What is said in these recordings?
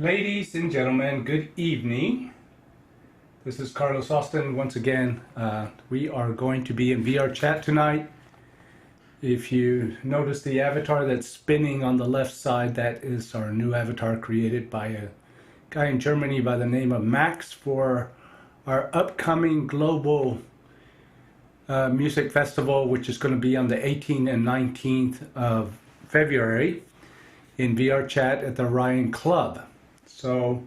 Ladies and gentlemen, good evening. This is Carlos Austin once again. We are going to be in VRChat tonight. If you notice the avatar that's spinning on the left side, that is our new avatar created by a guy in Germany by the name of Max for our upcoming global music festival, which is going to be on the 18th and 19th of February in VRChat at the Ryan Club. So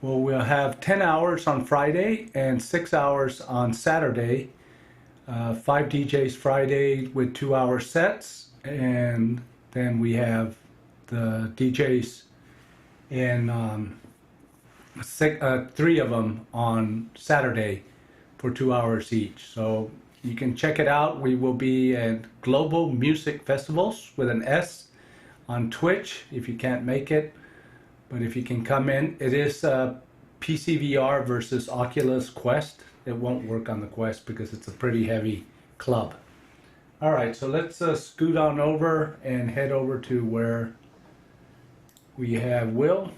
we'll have 10 hours on Friday and 6 hours on Saturday. 5 DJs Friday with 2-hour sets, and then we have the DJs in 3 of them on Saturday for 2 hours each. So you can check it out. We will be at Global Music Festivals with an S on Twitch if you can't make it. But if you can come in, it is PCVR versus Oculus Quest. It won't work on the Quest because it's a pretty heavy club. All right, so let's scoot on over and head over to where we have Will,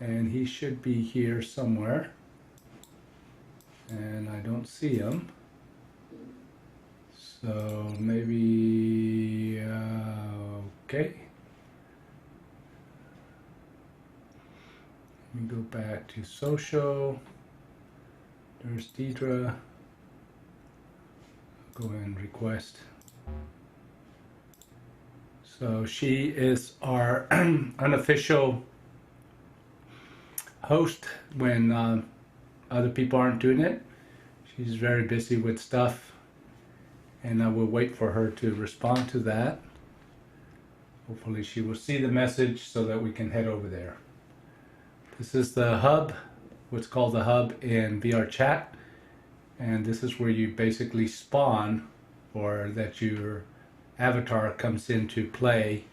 and he should be here somewhere. And I don't see him. So maybe, okay. Let me go back to social. There's Deidre. I'll go ahead and request. So she is our unofficial host when other people aren't doing it. She's very busy with stuff, and I will wait for her to respond to that. Hopefully she will see the message so that we can head over there. This is the hub, what's called the hub in VRChat, and this is where you basically spawn, or that your avatar comes into play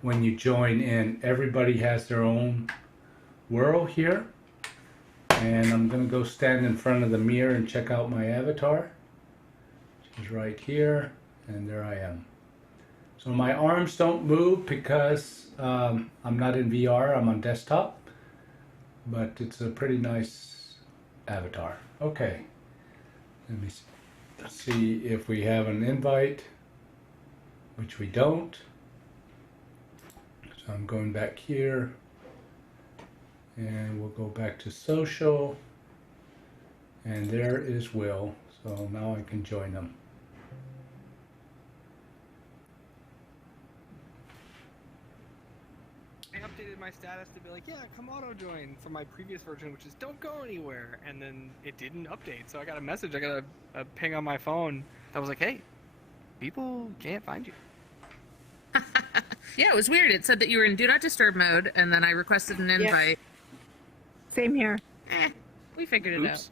when you join in. Everybody has their own world here, and I'm going to go stand in front of the mirror and check out my avatar, which is right here, and there I am. So my arms don't move because I'm not in VR, I'm on desktop. But it's a pretty nice avatar. Okay, let me see if we have an invite, which we don't. So I'm going back here, and we'll go back to social, and there is Will. So now I can join them. I updated my status to be like, yeah, come auto join from my previous version, which is don't go anywhere, and then it didn't update. So I got a message, I got a ping on my phone that was like, hey, people can't find you. Yeah, it was weird. It said that you were in Do Not Disturb mode, and then I requested an invite. Same here. We figured it out.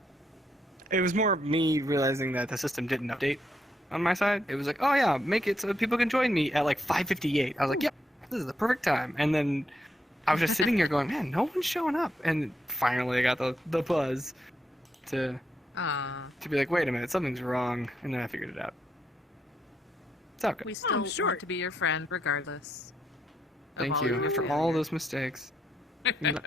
It was more me realizing that the system didn't update on my side. It was like, oh yeah, make it so people can join me at like 5:58. I was like, yep, this is the perfect time. And then I was just sitting here going, man, no one's showing up. And finally I got the buzz to be like, wait a minute, something's wrong. And then I figured it out. It's all good. We still want to be your friend regardless. Thank you. After all those mistakes. I'm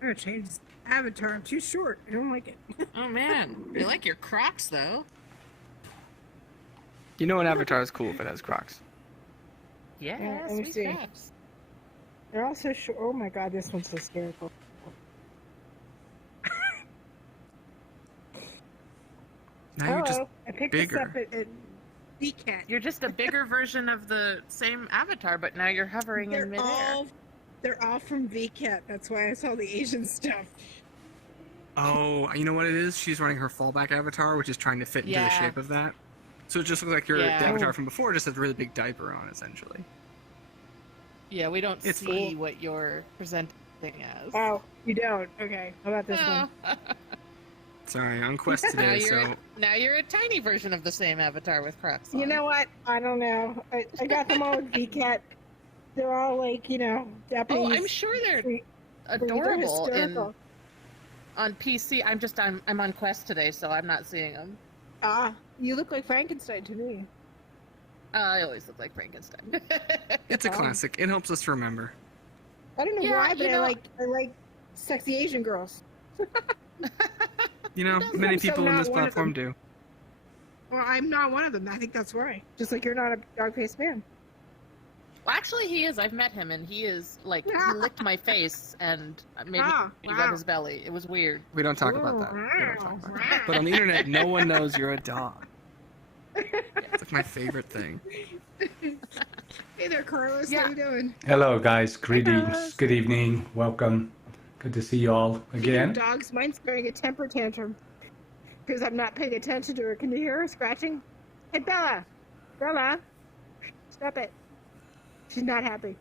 gonna change this avatar. I'm too short. I don't like it. Oh man, you like your Crocs though. You know an avatar is cool if it has Crocs. Yeah, let me sweet see. Crocs. They're also short. Oh my god, this one's hysterical. Now you're just I picked bigger. this up at VCat. You're just a bigger version of the same avatar, but now you're hovering in midair. They're all from VCat. That's why I saw the Asian stuff. Oh, you know what it is? She's running her fallback avatar, which is trying to fit into the shape of that. So it just looks like your the avatar from before just has a really big diaper on, essentially. Yeah, we don't see what you're presenting as. Oh, you don't? Okay. How about this one? Sorry, on Quest today, now you're a tiny version of the same avatar with Crocs on. You know what? I don't know. I got them all with VCat. They're all like, Japanese. Oh, I'm sure they're adorable on PC. I'm on Quest today, so I'm not seeing them. You look like Frankenstein to me. I always look like Frankenstein. It's a classic. It helps us remember. I don't know Yeah, why, but you know- I like sexy Asian girls. You know, does many have some, people on not this one of platform them. do. Well, I'm not one of them. I think that's right. Just like you're not a dog-faced man. Well, actually, he is. I've met him, and he is like he licked my face and maybe Oh, he wow. rubbed his belly. It was weird. We don't talk about that. We don't talk about that. But on the internet, no one knows you're a dog. It's like my favorite thing. Hey there, Carlos. Yeah. How you doing? Hello, guys. Greetings. Carlos. Good evening. Welcome. Good to see you all again. Dogs, mine's throwing a temper tantrum because I'm not paying attention to her. Can you hear her scratching? Hey, Bella. Bella. Stop it. She's not happy.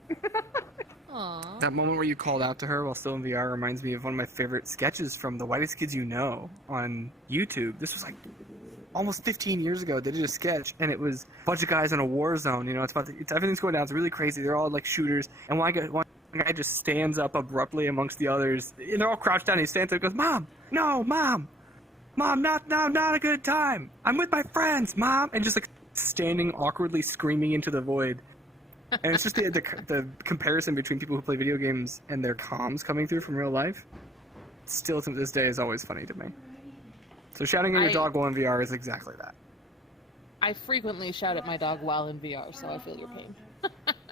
Aww. That moment where you called out to her while still in VR reminds me of one of my favorite sketches from The Whitest Kids You Know on YouTube. This was like almost 15 years ago. They did a sketch, and it was a bunch of guys in a war zone. You know, everything's going down. It's really crazy. They're all like shooters, and one guy just stands up abruptly amongst the others, and they're all crouched down. And he stands up and goes, "Mom, no, Mom, not a good time. I'm with my friends, Mom," and just like standing awkwardly screaming into the void. And it's just the comparison between people who play video games and their comms coming through from real life. Still to this day is always funny to me. So shouting at your dog while in VR is exactly that. I frequently shout at my dog while in VR, so I feel your pain.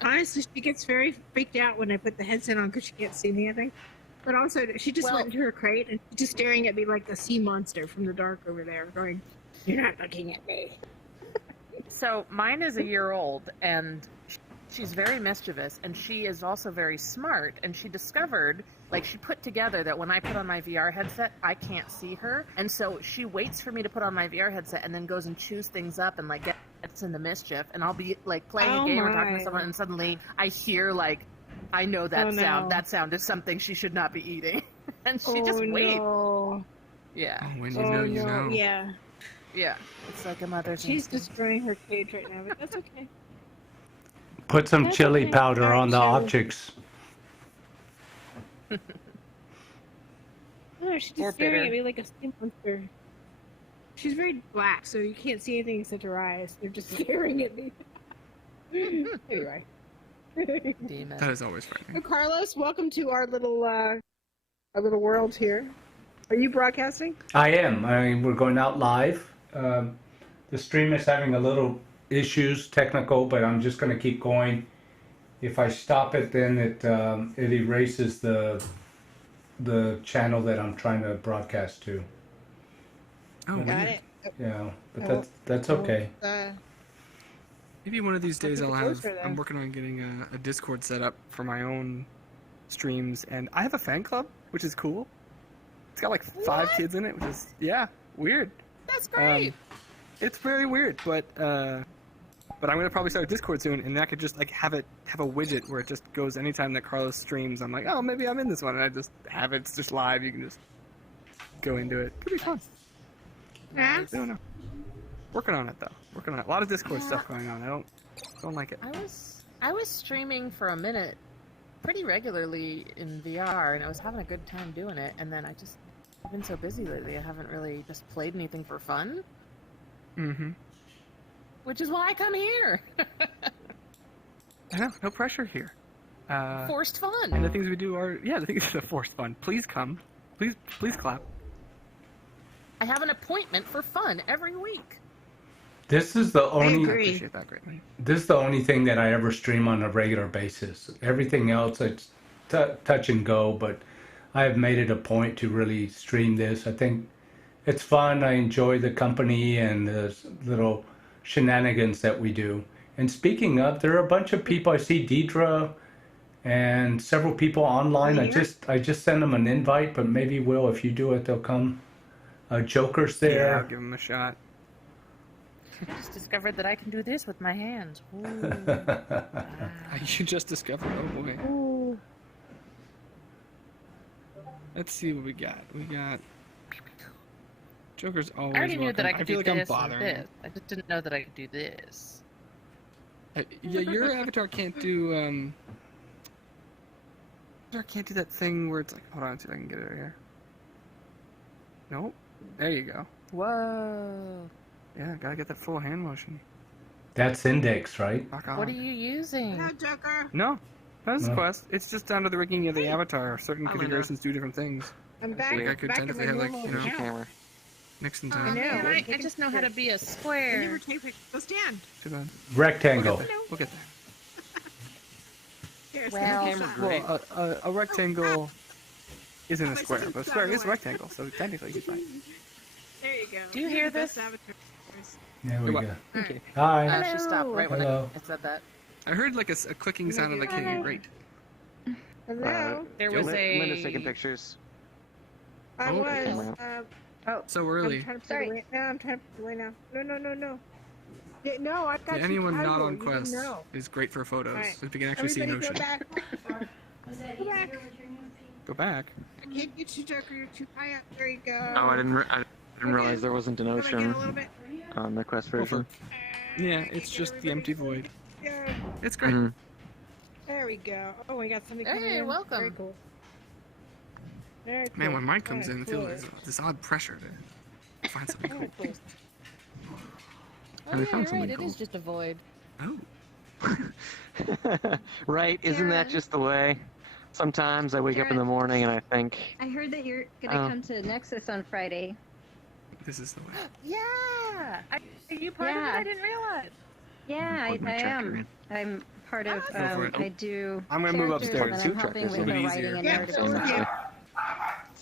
Honestly, she gets very freaked out when I put the headset on because she can't see me, I think. But also, she just went into her crate and she's just staring at me like the sea monster from the dark over there, going, "You're not looking at me." So mine is a year old, and she's very mischievous, and she is also very smart, and she discovered, like, she put together that when I put on my VR headset, I can't see her, and so she waits for me to put on my VR headset and then goes and chews things up and, like, gets into mischief, and I'll be, like, playing a game or talking to someone, and suddenly I hear, like, I know that sound. That sound is something she should not be eating. And she just waits. No. Yeah. Oh, when you know, you know. Yeah. Yeah. It's like a mother's She's instinct. destroying her cage right now, but that's okay. Put some That's chili okay. powder Alright, on the so- objects. No, she's Or just staring bitter. at me like a sea monster. She's very black, so you can't see anything except her eyes. They're just staring at me. Anyway. Demon. That is always So frightening. Carlos, welcome to our little world here. Are you broadcasting? I am. We're going out live. The stream is having a little issues, technical, but I'm just going to keep going. If I stop it, then it erases the channel that I'm trying to broadcast to. Oh, Got weird. it. Yeah, but Oh. that's okay. Maybe one of these days I'll I'll put the have. poster I'm there. working on getting a Discord set up for my own streams, and I have a fan club, which is cool. It's got like 5 kids in it, which is weird. That's great. It's very weird, but I'm gonna probably start a Discord soon, and then I could just like have a widget where it just goes anytime that Carlos streams. I'm like, oh, maybe I'm in this one, and I just have it. It's just live. You can just go into it. Could be fun. Yeah. I don't know. Working on it though. Working on it. A lot of Discord stuff going on. I don't like it. I was streaming for a minute pretty regularly in VR, and I was having a good time doing it, and then I've been so busy lately I haven't really just played anything for fun, Mm-hmm. which is why I come here. I know. No pressure here. Forced And fun. the things we do are the things are forced fun. Please come. Please clap. I have an appointment for fun every week. This is the I only appreciate that greatly. this is the only thing that I ever stream on a regular basis. Everything else it's touch and go, but I have made it a point to really stream this. I think it's fun. I enjoy the company and the little shenanigans that we do. And speaking of, there are a bunch of people. I see Deidre and several people online. I just sent them an invite, but maybe Will, if you do it, they'll come. Joker's Yeah, there. I'll give him a shot. I just discovered that I can do this with my hands. Ooh. You just discovered. Oh boy. Ooh. Let's see what we got. We got Joker's always I already knew that I welcome. could feel do like I'm this and bothering. this. I just didn't know that I could do this. Yeah, your avatar can't do avatar can't do that thing where it's like, hold on, let's see if I can get it right here. Nope. There you go. Whoa. Yeah, gotta get that full hand motion. That's index, right? Rock on. What are you using? Hello, Joker. No, That's a No. quest. It's just down to the rigging of the avatar. Certain I wanna- configurations do different things. I'm Like, back. I could back technically in my have, like, normal you know, account. camera. Nixon Oh, time. know. man, I Taking just know how to be a I square. never take pictures. Go stand. Too bad. Rectangle. We'll get there. Here, Well- stand Camera shot. great. Well, a rectangle isn't Oh, a my square, sister's but a square is a got rectangle, so technically he's fine. There you go. Do you hear You're the best this? avatar. There we What? go. Okay. Hi. She stopped right when Hello. I said that. I heard like a clicking sound and like hitting a grate. Hello. There was Linda's a. taking pictures. I Oh, was. So early. I'm trying to put it away. No, I'm trying to put it away now. No. Yeah, no, I've got Yeah, you anyone not casual, on you didn't quest know. is great for photos. Alright. If you can actually see an Everybody ocean. go back. Go back. Go back. I can't get you, Joker. You're too high up. There you go. Oh, I didn't realize there wasn't an Come again ocean a little bit. on the quest Over. version. Yeah, it's just the empty void. Yeah. It's great. Mhm. There we go. Oh, we got something Hey, coming in. welcome. Very cool. Very Man, cool. when mine comes in, I feel Alright, there's this odd pressure to find something cool. cool. Alright, cool. Oh, And we yeah, found you're something right. It cool. is just a void. Oh. Right? Isn't that Karen. just the way? Sometimes I wake up in Karen. the morning and I think, I heard that you're gonna Oh. come to Nexus on Friday. This is the way. Yeah. Are you part of it? Yeah. I didn't realize. Yeah, Plug my I tractor am. in. I'm part of. Go for it. I do. I'm gonna move characters, upstairs. And Two I'm helping trackers, with a the little writing easier. and Yeah, narrative so stuff. yeah.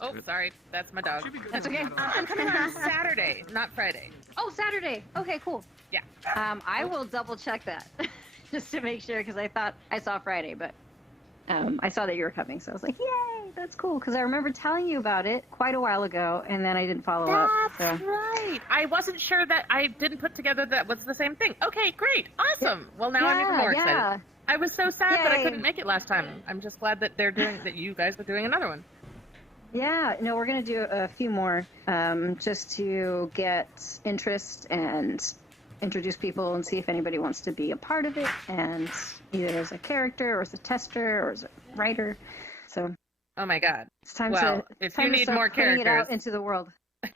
Oh, sorry. That's my dog. Should be good That's to okay. know. I'm coming on Saturday, not Friday. Oh, Saturday. Okay, cool. Yeah. I will double check that just to make sure because I thought I saw Friday, but I saw that you were coming, so I was like, yay, that's cool. Because I remember telling you about it quite a while ago, and then I didn't follow up. That's So right. I wasn't sure that I didn't put together that was the same thing. Okay, great. Awesome. Well, now I'm even more excited. I was so sad that I Yay. couldn't make it last time. I'm just glad that that you guys are doing another one. Yeah, no, we're gonna do a few more just to get interest and introduce people and see if anybody wants to be a part of it, and either as a character or as a tester or as a writer. So Oh my god. it's time Well, to if time you to need start more putting it characters, out into the world.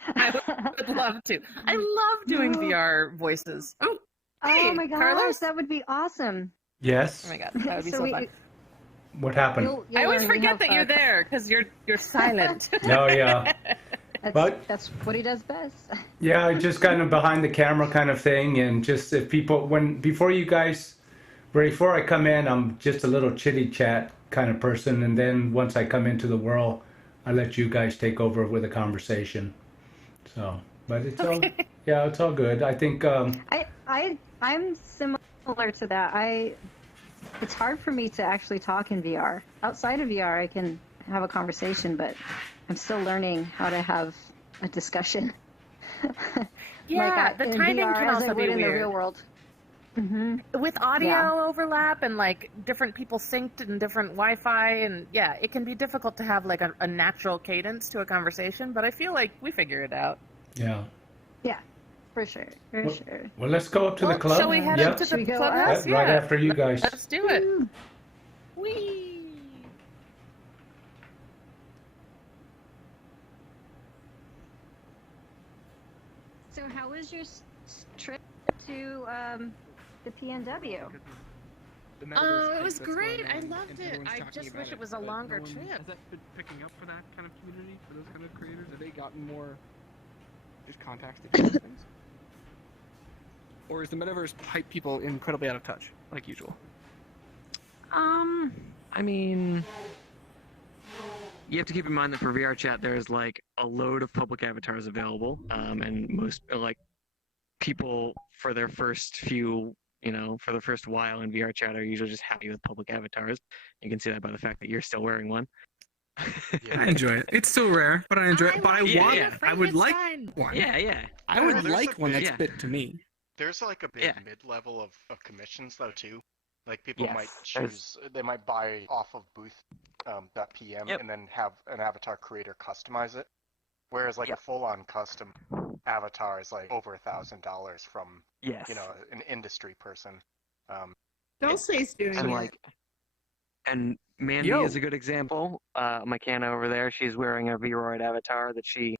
I would love to. I love doing VR voices. Oh, hey, Oh my gosh, Carlos. that would be awesome. Yes. Oh my god, that would be so, we- fun. What happened? you'll I always learn we forget have, that you're there because you're silent. Oh yeah. That's, But- that's what he does best. Yeah, just kind of behind the camera kind of thing, and just if people before I come in, I'm just a little chitty chat kind of person, and then once I come into the world, I let you guys take over with a conversation. So, but it's all yeah, it's all good. I think I'm similar to that. It's hard for me to actually talk in VR. Outside of VR, I can have a conversation, but I'm still learning how to have a discussion. Yeah, the in timing VR, can as also I be would in the weird. real world. Hmm. With audio Yeah. overlap and like different people synced and different Wi-Fi, and yeah, it can be difficult to have like a natural cadence to a conversation. But I feel like we figure it out. yeah. Yeah, for sure, for Well- sure. Well, let's go up to the Well, club. shall we head Yep. up to Should the we go clubhouse? up? Right after you guys. Let's do it. Whee! So, how was your trip to the PNW? Oh, it was great. I loved it. I just wish it was a longer trip. Has that been picking up for that kind of community, for those kind of creators? Have they gotten more just contacts to do things? Or is the metaverse hype people incredibly out of touch, like usual? I mean, you have to keep in mind that for VRChat, there's like a load of public avatars available, and most like people for their first few, for the first while in VRChat are usually just happy with public avatars. You can see that by the fact that you're still wearing one. I enjoy it. It's still rare, but I enjoy it. But I Yeah, want yeah. I would like one. Yeah. I would There's like a one big- that's Yeah. fit to me. There's like a big Yeah. mid-level of commissions though too. Like people Yes, might there's- choose, they might buy off of booth.pm Yep. and then have an avatar creator customize it. Whereas like Yep. a full-on custom avatar is like over $1,000 from Yes. an industry person. Dulce's doing And it. like, and Mandy Yo. is a good example. McKenna over there, she's wearing a VRoid avatar that she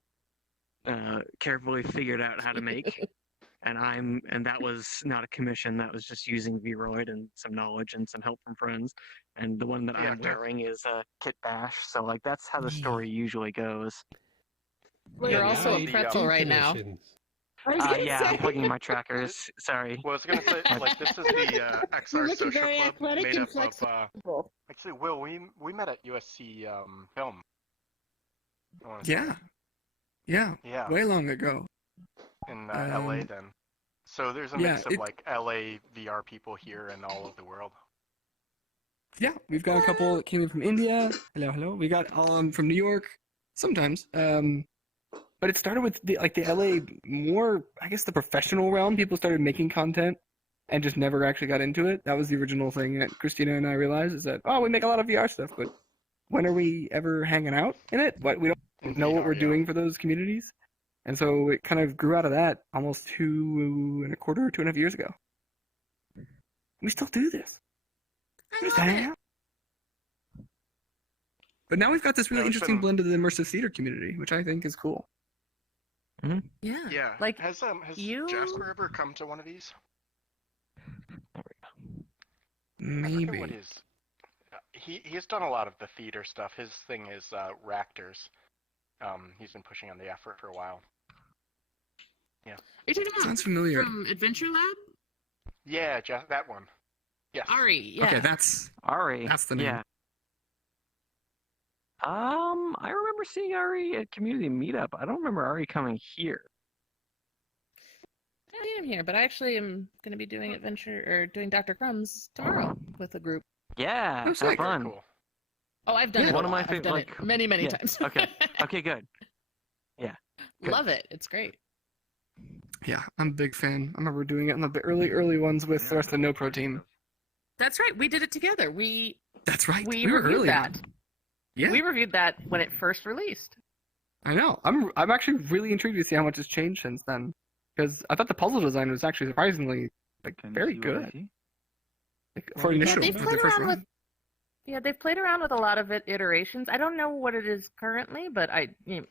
carefully figured out how to make. and that was not a commission. That was just using Vroid and some knowledge and some help from friends. And the one that Yeah, I'm wearing is Kit Bash. So like that's how the story usually goes. You're Yeah, also a the, pretzel right now. I was gonna Yeah, say. I'm plugging my trackers. Sorry. Well, I was gonna say, like, this is the You're XR looking Social very Club athletic made and up of. flexible. Actually, Will, we met at USC Film. I wanna Yeah. say. Yeah. Yeah, Way long ago. in LA then. So there's a yeah, mix of it- like LA VR people here and all over the world. Yeah, we've got a couple that came in from India. Hello. We got from New York sometimes. But it started with the LA more, I guess, the professional realm. People started making content and just never actually got into it. That was the original thing that Christina and I realized is that, we make a lot of VR stuff, but when are we ever hanging out in it? We don't know what VR, we're yeah. doing for those communities. And so it kind of grew out of that almost 2.25 years ago. We still do this. We just hang out. But now we've got this really Yeah, it's interesting been- blend of the immersive theater community, which I think is cool. Yeah. Yeah. Like, has you- Jasper ever come to one of these? I Maybe. forget what his. He's done a lot of the theater stuff. His thing is Raptors. He's been pushing on the effort for a while. Are you talking about Sounds familiar. from Adventure Lab? Yeah, that one. Yes. Ari, yeah. Okay, that's Ari. the name. Yeah. I remember seeing Ari at community meetup. I don't remember Ari coming here. I am here, but I actually am going to be doing doing Dr. Crumbs tomorrow with a group. Yeah, Oh, have sick. fun. Very cool. Oh, I've done Yeah. it. One of my I've favorite, done like- it many, many yeah, times. Okay. Okay, good. good. Love it. It's great. Yeah, I'm a big fan. I remember doing it in the early ones with the rest of the No Pro team. That's right. We did it together. That's right. We were reviewed early that. on. Yeah, We reviewed that when it first released. I know. I'm actually really intrigued to see how much has changed since then, because I thought the puzzle design was actually surprisingly very good. For initial, They've for the played first around run. with. Yeah, they've played around with a lot of iterations. I don't know what it is currently, but they've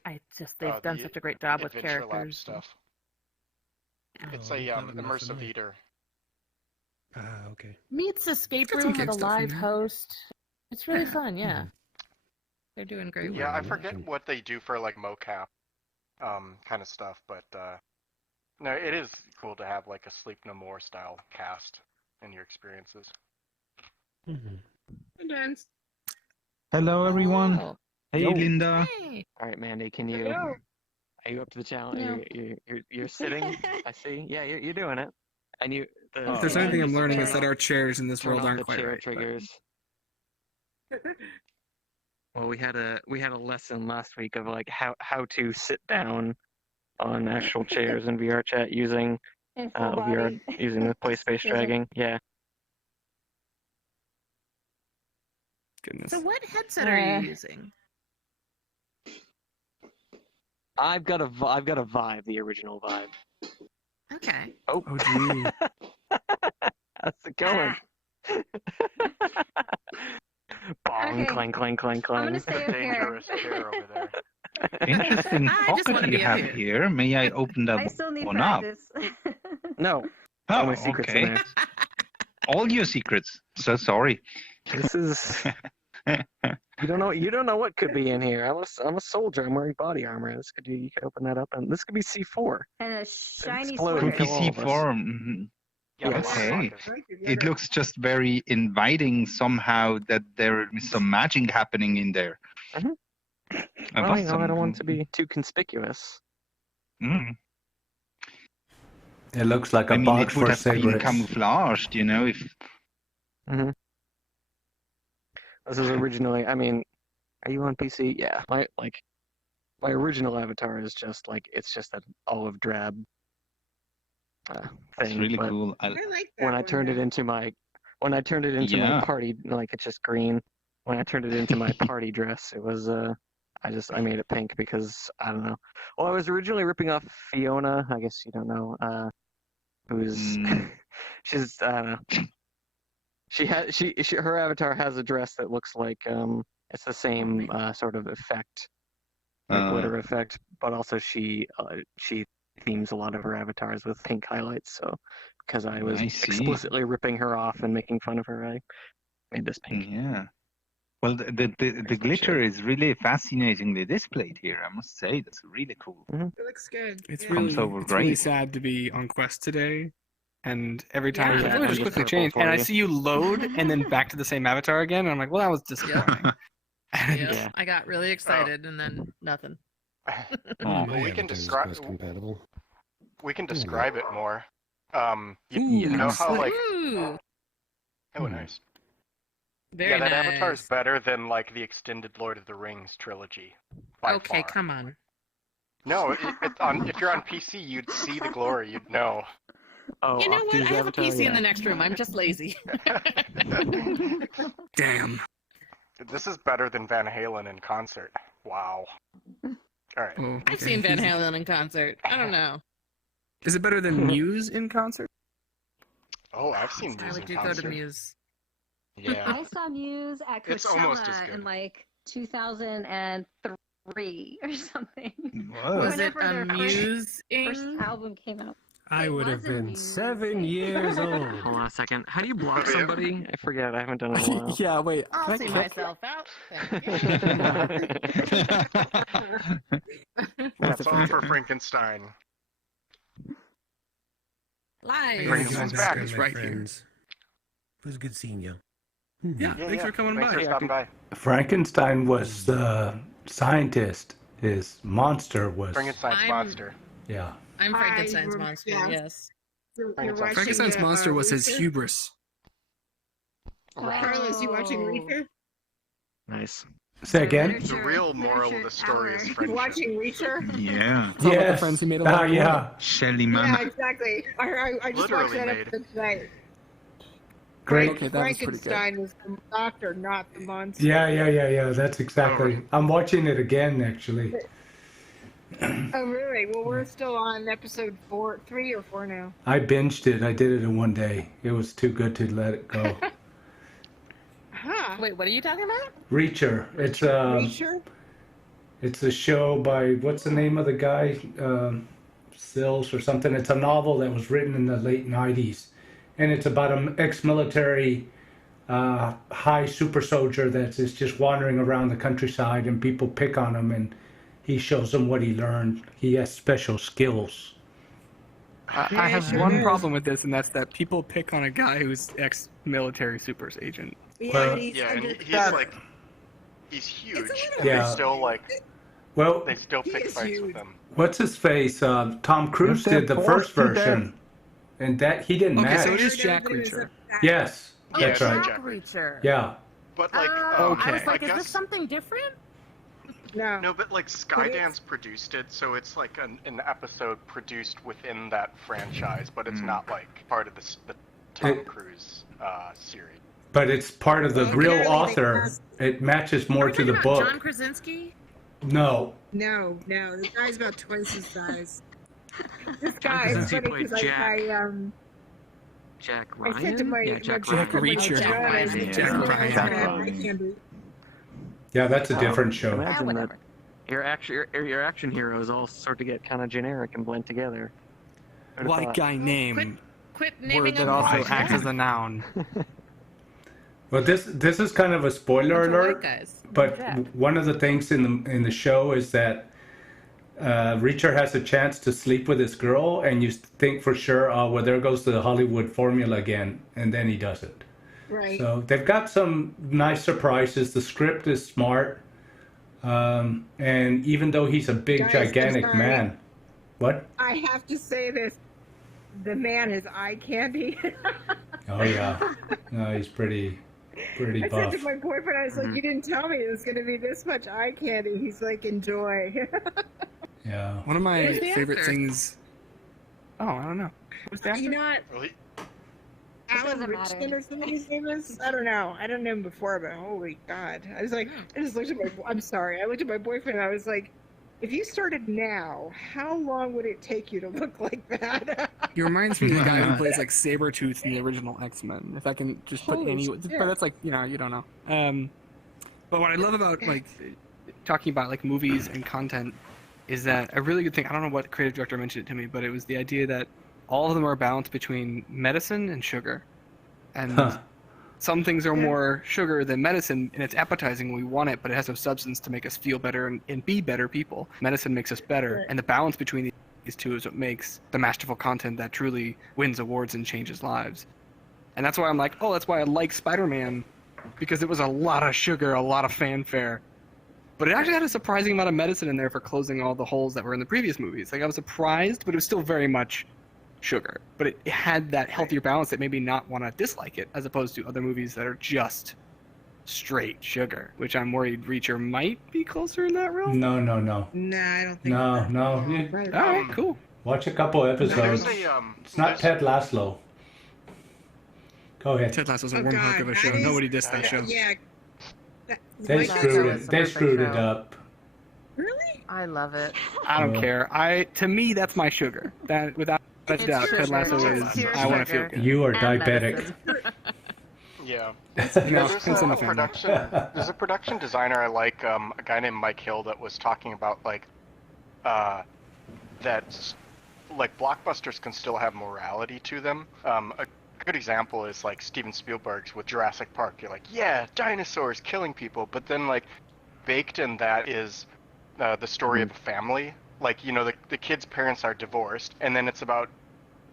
done The such a great job with Adventure Lab characters. stuff. It's Oh, a I'm not immersive familiar. theater. Okay. Meets escape It's got some room with cave a stuff in live there. host. It's really fun. Yeah, they're doing great. Yeah, I Ooh, forget awesome. what they do for like mocap, kind of stuff, but no, it is cool to have like a Sleep No More style cast in your experiences. Done. Hello, everyone. Oh, Hey, Yo. Linda. hey. All right, Mandy, can you? Hello. Are you up to the challenge? No. You're sitting. I see. Yeah, you're doing it. And you. The, If there's Oh, anything I'm you learning, turn is that off- our chairs in this turn world off aren't the quite chair right. but- triggers. Well, we had a lesson last week of like how to sit down on actual chairs in VRChat using And full VR body. using the play space Scissor. dragging. Yeah. Goodness. So what headset are you using? I've got a Vive, the original Vive. Okay. Oh, Oh, gee. how's it going? Bong, Okay. clang, clang, clang, clang. I'm gonna stay up here. Dangerous chair over there. Interesting I just wanna pocket be you up have here. here. May I open I that still need one up? practice. No, Oh, only secrets in okay. there. All your secrets. So sorry. This is you don't know what could be in here. I'm a soldier. I'm wearing body armor. You could open that up and this could be C4. And a shiny explode. sword. Kill all PC of us. form. Yeah, Yes. lock Okay. pocket. It looks just very inviting somehow that there is some magic happening in there. Mhm. I Well, must you know, I don't want some- to be too conspicuous. Mm. It looks like a I mean, box it would for have been cigarettes. camouflaged, if This is originally. I mean, are you on PC? Yeah. My original avatar is just it's just an olive drab it's thing. really but cool. I like that When I one turned it there. into my my Yeah. party, it's just green. When I turned it into my party dress, it was I made it pink because I don't know. Well, I was originally ripping off Fiona. I guess you don't know. Who's Mm. she's I don't know. Her avatar has a dress that looks like it's the same sort of effect, like glitter effect, but also she themes a lot of her avatars with pink highlights. So because I was I see. explicitly ripping her off and making fun of her, I made this pink. Yeah. Well, the glitter is really fascinatingly displayed here. I must say, that's really cool. It looks good. It's yeah. really, Comes over it's really great. sad to be on Quest today, and every time Yeah, it I'm just just quickly purple change, for and I you. see you load, and then back to the same avatar again, and I'm like, well, that was disappointing. And- Yep. Yeah. I got really excited and then nothing. Oh, Well, My we can avatar's describe. Quest compatible. We can describe it more. You Ooh, know how like Ooh, oh nice. very Yeah, that nice. avatar is better than like the extended Lord of the Rings trilogy. By Okay, far. come on. No, if you're on PC, you'd see the glory. You'd know. Oh, You know what? I Octu's have a avatar, PC in yeah. the next room. I'm just lazy. Damn. This is better than Van Halen in concert. Wow. All right. Oh, I've okay. seen Van Halen in concert. I don't know. Is it better than Muse in concert? Oh, I've seen I Muse would in do go concert. to Muse. Yeah. I saw Muse at It's almost as Coachella good. in like 2003 or something. Whoa. Was it Whenever a their Muse? first album came out. I It would have wasn't been Muse. 7 years old. Hold on a second. How do you block Yeah. somebody? I forget. I haven't done it in a while. Yeah, wait. I'll can I see check? myself out. Thank you. That's all for Frankenstein. Live. Frankenstein's Good back. my It's right here. friends. It was good seeing you. Yeah, thanks for coming Thanks by. for stopping by. Frankenstein was the scientist. His monster was. Frankenstein's I'm- monster. Yeah. I'm Frankenstein's I- monster, yeah. yes. You're Frankenstein. watching, Frankenstein's monster was his Reacher? hubris. Carlos, you watching Oh. Reacher? Nice. Say again? Literature- The real moral of the story is hour. friendship. Watching Reacher? Yeah. It's all about the Yes. friends he made Ah, along the way. yeah. Shelly Yeah, Mann. exactly. I just watched Literally that made. episode tonight. Great. Okay, that was pretty good. Frankenstein was the doctor, not the monster. Yeah. That's exactly. I'm watching it again, actually. Oh, really? Well, we're still on episode 3 or 4 now. I binged it. I did it in one day. It was too good to let it go. Huh. Wait, what are you talking about? Reacher. It's Reacher? it's a show by what's the name of the guy? Sills or something. It's a novel that was written in the late '90s, and it's about an ex-military high super soldier that is just wandering around the countryside, and people pick on him, and he shows them what he learned. He has special skills. I have sure one is. problem with this, and that's that people pick on a guy who's ex-military supers agent. Yeah, Well- he's Yeah, and under- he's like, he's huge. little And Yeah. they still like, Well, they still He pick is fights huge. with him. what's his face? Tom Cruise They're did the forced first to death. version, and that he didn't Okay, match. so it is Daredevil Jack is Reacher. a- Yes, Oh, that's Yeah, right. Jack Jack Reacher. Yeah. But like, Oh, Okay. I was like, I is this guess- something different? No. No, but like Skydance produced it, so it's like an episode produced within that franchise, but it's not like part of the Tom It- Cruise series. But it's part of the Well, real apparently they author. cast- It matches more Are we to the talking about book. John Krasinski? No. No, the guy's about twice his size. This John guy is Krasinski funny played because Jack. I Ryan? said to my Yeah, Jack Jack Ryan. Reacher. Jack Ryan. I Jack said, Ryan. Jack I Ryan. can't do- Yeah, that's a different show. Ah, Imagine that whatever. your action heroes all sort of get kind of generic and blend together. Who'd have White thought? guy name. Quit naming Word that them also white acts guys. as a noun. Well, this is kind of a spoiler Bunch of white alert. guys. But Jack. one of the things in the show is that Reacher has a chance to sleep with this girl, and you think for sure, oh, well, there goes the Hollywood formula again, and then he doesn't. Right. So they've got some nice surprises. The script is smart, and even though he's a big, Guys, I'm gigantic sorry. man, what? I have to say this. The man is eye candy. Oh yeah, no, he's pretty I said buff. to my boyfriend, I was like, you didn't tell me it was going to be this much eye candy. He's like, enjoy. Yeah. One of my Who's the favorite actor? things. Oh, I don't know. Who's the actor? You know what? Really? Alan doesn't Richson matter. or something his name is? I don't know. I don't know him before, but holy God. I was like, I just looked at I'm sorry. I looked at my boyfriend and I was like, if you started now, how long would it take you to look like that? He reminds me of the guy who plays like Sabretooth in the original X-Men. If I can just put Holy any, shit. but that's like, you don't know. But what I love about like talking about like movies and content is that a really good thing. I don't know what creative director mentioned it to me, but it was the idea that all of them are balanced between medicine and sugar. And Huh. some things are more sugar than medicine, and it's appetizing. We want it, but it has no substance to make us feel better and be better people. Medicine makes us better, and the balance between these two is what makes the masterful content that truly wins awards and changes lives. And that's why I'm like, oh, that's why I like Spider-Man, because it was a lot of sugar, a lot of fanfare. But it actually had a surprising amount of medicine in there for closing all the holes that were in the previous movies. Like, I was surprised, but it was still very much sugar. But it had that healthier balance that made me not want to dislike it, as opposed to other movies that are just straight sugar, which I'm worried Reacher might be closer in that realm. No. No, I don't think. No. You Right. All right, cool. watch a couple episodes. It's not Ted Lasso. Go ahead. Ted Lasso's a Oh, worm hook of a God, show. that is- Nobody dissed that show. Yeah. They Like, screwed Lasso it. is a They perfect screwed it show. up. Really? I love it. I don't Yeah. care. To me, that's my sugar. That without a It's doubt, sugar. Ted Lasso It's is. pure I want to feel sugar. good. You are And diabetic. medicine. Yeah. No, There's it's in the a family. production. There's a production designer I like, a guy named Mike Hill, that was talking about that like blockbusters can still have morality to them. A good example is like Steven Spielberg's with Jurassic Park. You're like, yeah, dinosaurs killing people, but then like baked in that is the story of a family. Like, you know, the kid's parents are divorced, and then it's about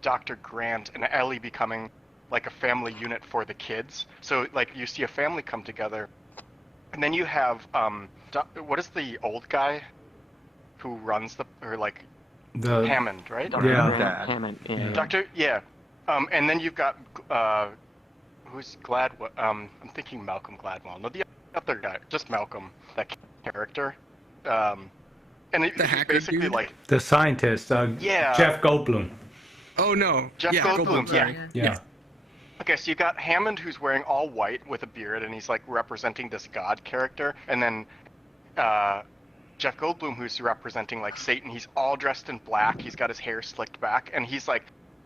Dr. Grant and Ellie becoming like a family unit for the kids. So like you see a family come together, and then you have what is the old guy who runs The Hammond, right? Yeah. Hammond. Yeah. Doctor, yeah. And then you've got who's Gladwell? I'm thinking Malcolm Gladwell. No, the other guy, just Malcolm, that character. And The he's hacker basically dude? like the scientist, Yeah. Jeff Goldblum. Oh no. Jeff yeah, Goldblum, sorry. Yeah. Okay, so you got Hammond, who's wearing all white with a beard, and he's like representing this god character, and then Jeff Goldblum, who's representing like Satan. He's all dressed in black. He's got his hair slicked back, and he's like,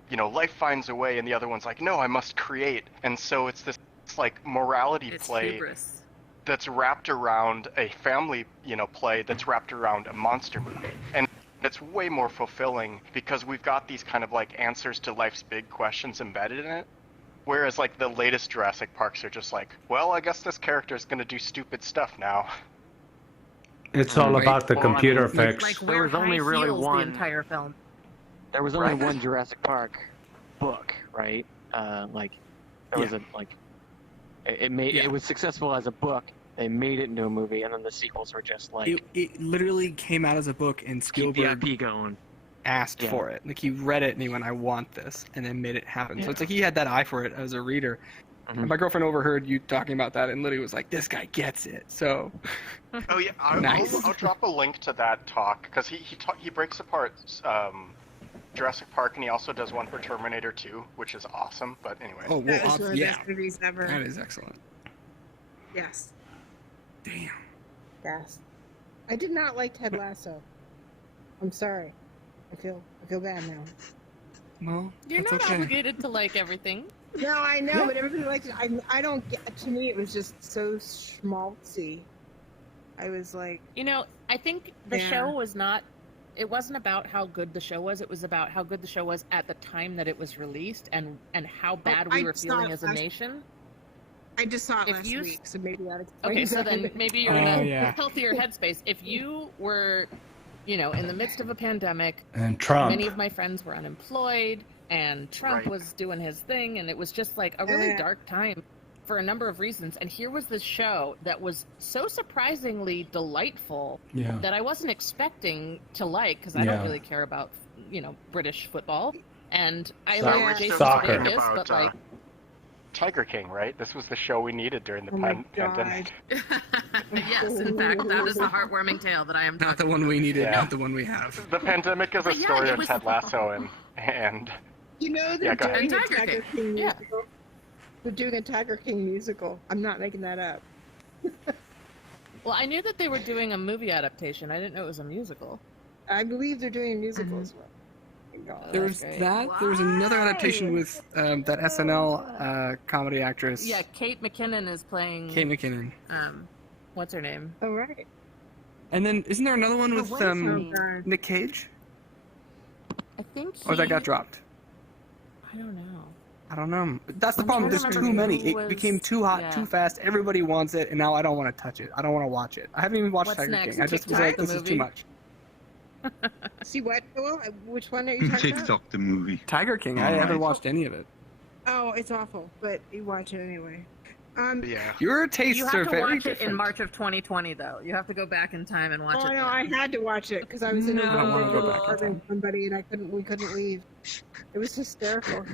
you know, life finds a way, and the other one's like, no, I must create. And so it's this like morality It's play hubris. that's wrapped around a family, you know, play that's wrapped around a monster movie. And it's way more fulfilling because we've got these kind of like answers to life's big questions embedded in it. Whereas like the latest Jurassic Parks are just like, well, I guess this character is going to do stupid stuff now. It's all Right. about the Well, I computer mean, effects. Like There wear was only high really heels one- the entire film. There was only Right. one Jurassic Park book, right? Like there was a like it was successful as a book. They made it into a movie, and then the sequels were just like It literally came out as a book, and keep the Spielberg IP going. asked Yeah. for it. Like, he read it and he went, I want this, and then made it happen. So Yeah. it's like he had that eye for it as a reader. Mhm. And my girlfriend overheard you talking about that and literally was like, this guy gets it. So Oh yeah, Nice. I'll drop a link to that talk because he breaks apart Jurassic Park, and he also does one for Terminator 2, which is awesome. But anyway, oh That well, was one of the yeah, best movies ever. that is excellent. Yes. Damn. Yes. I did not like Ted Lasso. I'm sorry. I feel bad now. Well, You're that's not okay. obligated to like everything. No, I know, but everybody liked it. I don't get. To me, it was just so schmaltzy. I was like, You know, I think the Yeah. show was not. It wasn't about how good the show was. It was about how good the show was at the time that it was released, and how bad we I were saw feeling it as a last- nation. I just saw it If last you- week, so maybe that explains Okay, so then that. maybe you're in a yeah. healthier headspace. If you were, you know, in the midst of a pandemic, And Trump. many of my friends were unemployed, and Trump Right. was doing his thing, and it was just like a really Yeah. dark time for a number of reasons. And here was this show that was so surprisingly delightful Yeah. that I wasn't expecting to like, because I Yeah. don't really care about, you know, British football. And I Soccer. like Jason Soccer. Sudeikis, About, but like, Tiger King, right? This was the show we needed during the Oh my God. pandemic. yes, in fact, that is the heartwarming tale that I am Not the one we needed, Yeah. not the one we have. The pandemic is a But yeah, story it of was- Ted Lasso and You know, Yeah, they're go ahead. doing a And Tiger Tiger King. King Yeah. musical. They're doing a Tiger King musical. I'm not making that up. Well, I knew that they were doing a movie adaptation. I didn't know it was a musical. I believe they're doing a musical Mhm. as well. Oh my God. There was That's great. that. There was another adaptation with that SNL comedy actress, Yeah, Kate McKinnon is playing. Kate McKinnon. What's her name? Oh, right. And then isn't there another one with what is her name? Nick Cage? I think Or that got dropped? I don't know. I don't know. That's the I'm problem. trying to There's too remember many. who It was- became too hot, yeah. too fast. Everybody wants it, and now I don't want to touch it. I don't want to watch it. I haven't even watched What's Tiger next? King. I just was TikTok like, the this is too movie? much. See what? Well, which one are you talking about? TikTok the movie. Tiger King. I Alright. haven't watched any of it. Oh, it's awful, but you watch it anyway. Yeah. Your tastes You are have to very watch it different. in March of 2020, though. You have to go back in time and watch Oh it. no, I had to watch it because I was in a No, I don't wanna go room back in with time. somebody and we couldn't leave. It was hysterical.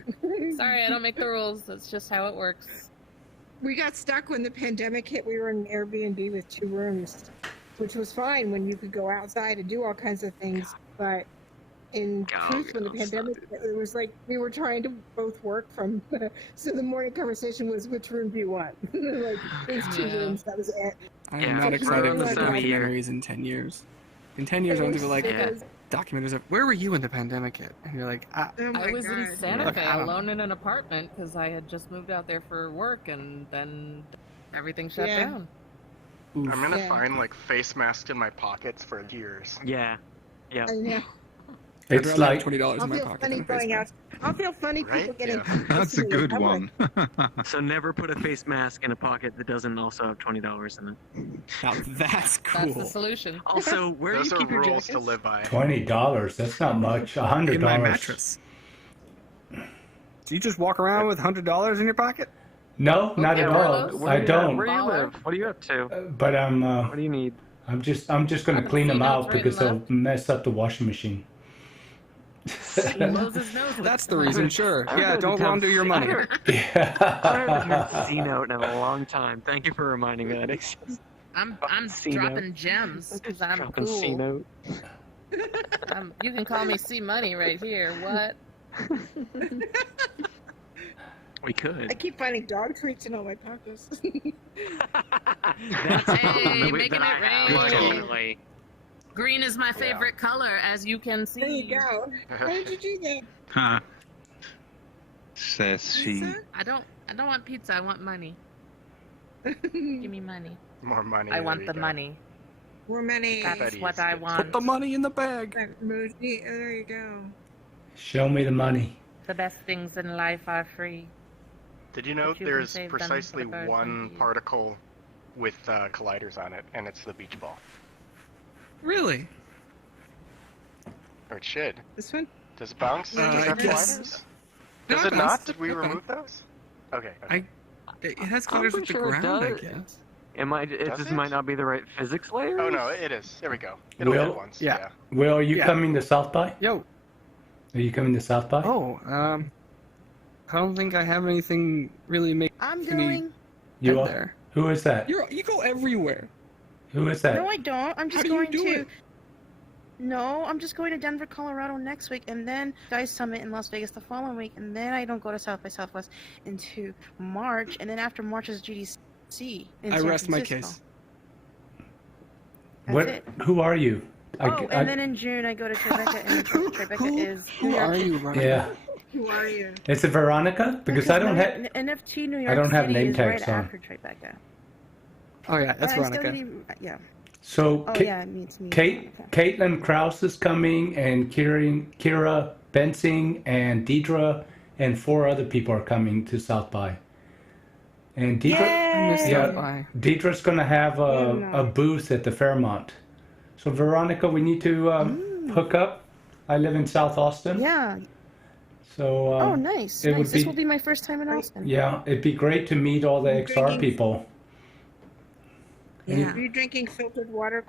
Sorry, I don't make the rules. That's just how it works. We got stuck when the pandemic hit. We were in an Airbnb with 2 rooms, which was fine when you could go outside and do all kinds of things. But in truth, when the pandemic hit, it was like we were trying to both work from. So the morning conversation was, "Which room do you want?" Like there's 2 Yeah. rooms. That was it. I'm Yeah, not for excited the for summer year. documentaries in 10 years. In 10 years, I'm going to be like, Yeah. documentaries of, where were you when the pandemic hit? And you're like, Oh I my was in God. Santa Yeah. Fe I don't alone in an apartment because I had just moved out there for work, and then everything shut Yeah. down. oof. I'm gonna Yeah. find like face masks in my pockets for years. Yeah. Yeah. I know. I'd It's rather have like $20 I'll in my feel pocket funny than a going face out. mask. I'll feel funny people Right? getting. Yeah. That's a good one. So never put a face mask in a pocket that doesn't also have $20 in it. Now that's That's the cool. solution. Also, where do Those you are keep your rules jackets? to live by. $20. That's not much. $100. In my mattress. Do you just walk around with $100 in your pocket? No, not at all. Carlos? I don't. Where do you Baller. live? What are you up to? But What do you need? I'm just gonna Have a clean them few out notes right because and they'll left. mess up the washing machine. He blows his nose. with That's it. the reason, sure. Yeah, don't launder your money. I haven't heard Yeah. C note in a long time. Thank you for reminding me that exists. I'm C dropping note. gems because I'm Dropping C cool. note. You can call me C Money right here. What? We could. I keep finding dog treats in all my pockets. That's Hey, something that making I it have, rain. definitely. Green is my favorite color, as you can see. There you go. How did you do that? Huh. Says she. Lisa? I don't want pizza. I want money. Give me money. More money. I there want you the go. money. More money. That's Betty's what I good. want. Put the money in the bag. That emoji. Oh, there you go. Show me the money. The best things in life are free. Did you know But you can there's save them for precisely the birds one and bees. particle with colliders on it, and it's the beach ball. Really? Or it should. This one? Does it bounce? I Does it have guess- colliders? No, Does it it not? bounced. Did we It remove those? Okay. It has I'm colors with pretty the sure it ground, I does. guess. It Does just it? might not be the right physics layer. Oh no, it is. There we go. It'll Will? hit once. Yeah. Will, are you Yeah. coming to South by? Yo. Are you coming to South by? Oh, I don't think I have anything really make I'm me going. you head are? there. Who is that? You go everywhere. Who is that? No, I don't. I'm How just do you going do to. it? No, I'm just going to Denver, Colorado next week, and then Guys Summit in Las Vegas the following week, and then I don't go to South by Southwest into March, and then after March is GDC in I San rest my Francisco. case. That's What? it. Who are you? Oh, and then in June I go to Tribeca, and Tribeca is New Who York. are you, Ryan? yeah. Who are you? Is it Veronica? Because I don't have. NFT New York don't have City name is tags right on. after Tribeca. Oh yeah, that's And I still Veronica. need- yeah. So Oh Ka- yeah, it's me. Kate, Caitlin Krause is coming, and Kira Bensing, and Deidre, and 4 other people are coming to South by. And Deidre, I missed Yeah. that by. Deidre's going to have a booth at the Fairmont. So Veronica, we need to hook up. I live in South Austin. Yeah. So Oh, nice. it would Nice. This be- will be my first time in Austin. yeah, it'd be great to meet all the I'm XR drinking- people. Yeah. Are you drinking filtered water?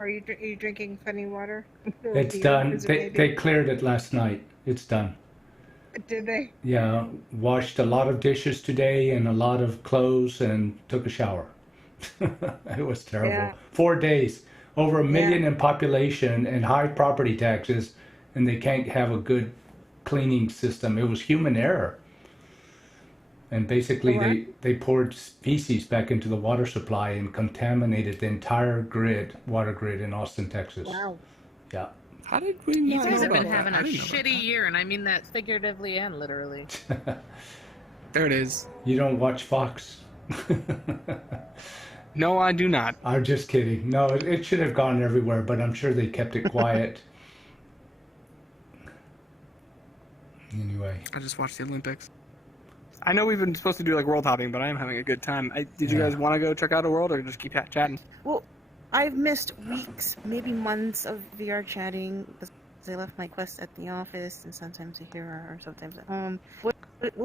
Are you drinking funny water? It's Beer, done. is it They maybe? cleared it last night. It's done. Did they? Yeah, washed a lot of dishes today and a lot of clothes and took a shower. It was terrible. Yeah. 4 days, over 1 million in population and high property taxes, and they can't have a good cleaning system. It was human error. And basically, they poured feces back into the water supply and contaminated the entire water grid in Austin, Texas. Wow. Yeah. How did we You not guys know have been about that? having I a didn't know about shitty year, and I mean that figuratively and literally. that. There it is. You don't watch Fox. No, I do not. I'm just kidding. No, it should have gone everywhere, but I'm sure they kept it quiet. Anyway. I just watched the Olympics. I know we've been supposed to do like world hopping, but I am having a good time. Did you guys want to go check out a world or just keep chatting? Well, I've missed weeks, maybe months of VR chatting because I left my quest at the office, and sometimes here or sometimes at home. What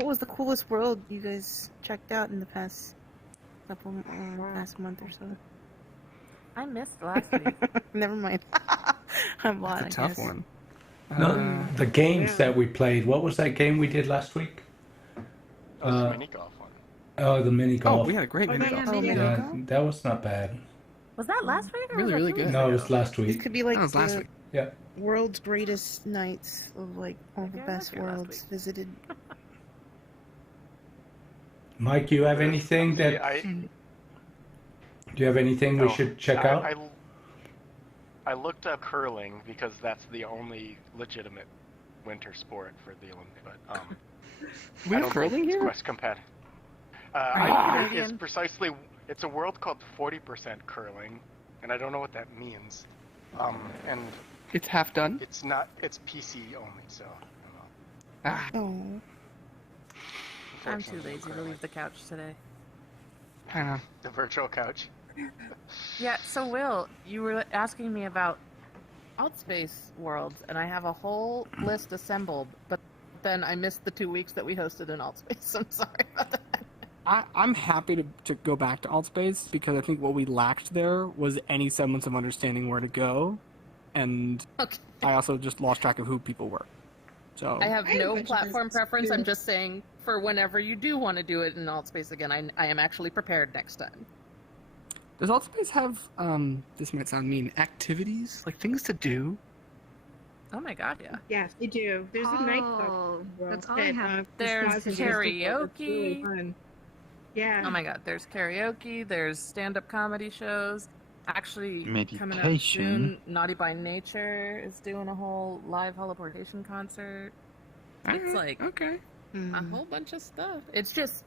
was the coolest world you guys checked out in the past past month or so? I missed last week. Never mind. I'm lying. That's a tough one. No, the games that we played. What was that game we did last week? The mini golf one. Oh, the mini golf. Oh, we had a great mini golf. Yeah, that was not bad. Was that last week? Or Really, was that really 2 good. weeks No, it ago? was last This week. could be like That was last the week. Yeah. world's greatest nights of like all the Maybe I best was here last worlds week. visited. Mike, you have anything that? See, Do you have anything we No, should check out? I looked up curling because that's the only legitimate winter sport for the Olympics. But We have curling here? Quest compatible. It's precisely. It's a world called 40% curling, and I don't know what that means. And It's half done. it's not. It's PC only, so. Ah, Oh, I'm too Unfortunately, lazy to curling. leave the couch today. I know. The virtual couch. Yeah, so Will, you were asking me about Outspace Worlds, and I have a whole list assembled, but then I missed the 2 weeks that we hosted in Outspace. I'm sorry about that. I'm happy to go back to Altspace because I think what we lacked there was any semblance of understanding where to go, and Okay. I also just lost track of who people were. So I have I had a no bunch of platform business preference. too. I'm just saying, for whenever you do want to do it in Altspace again, I am actually prepared next time. does Altspace have this might sound mean, activities like things to do? Oh my god, yeah. Yes, they do. There's a nightclub. that's all I have. There's It's really karaoke. fun. Yeah. Oh my god, there's karaoke, there's stand-up comedy shows. Actually, coming up Meditation. soon, Naughty by Nature is doing a whole live teleportation concert. It's like Okay. a whole bunch of stuff. It's just,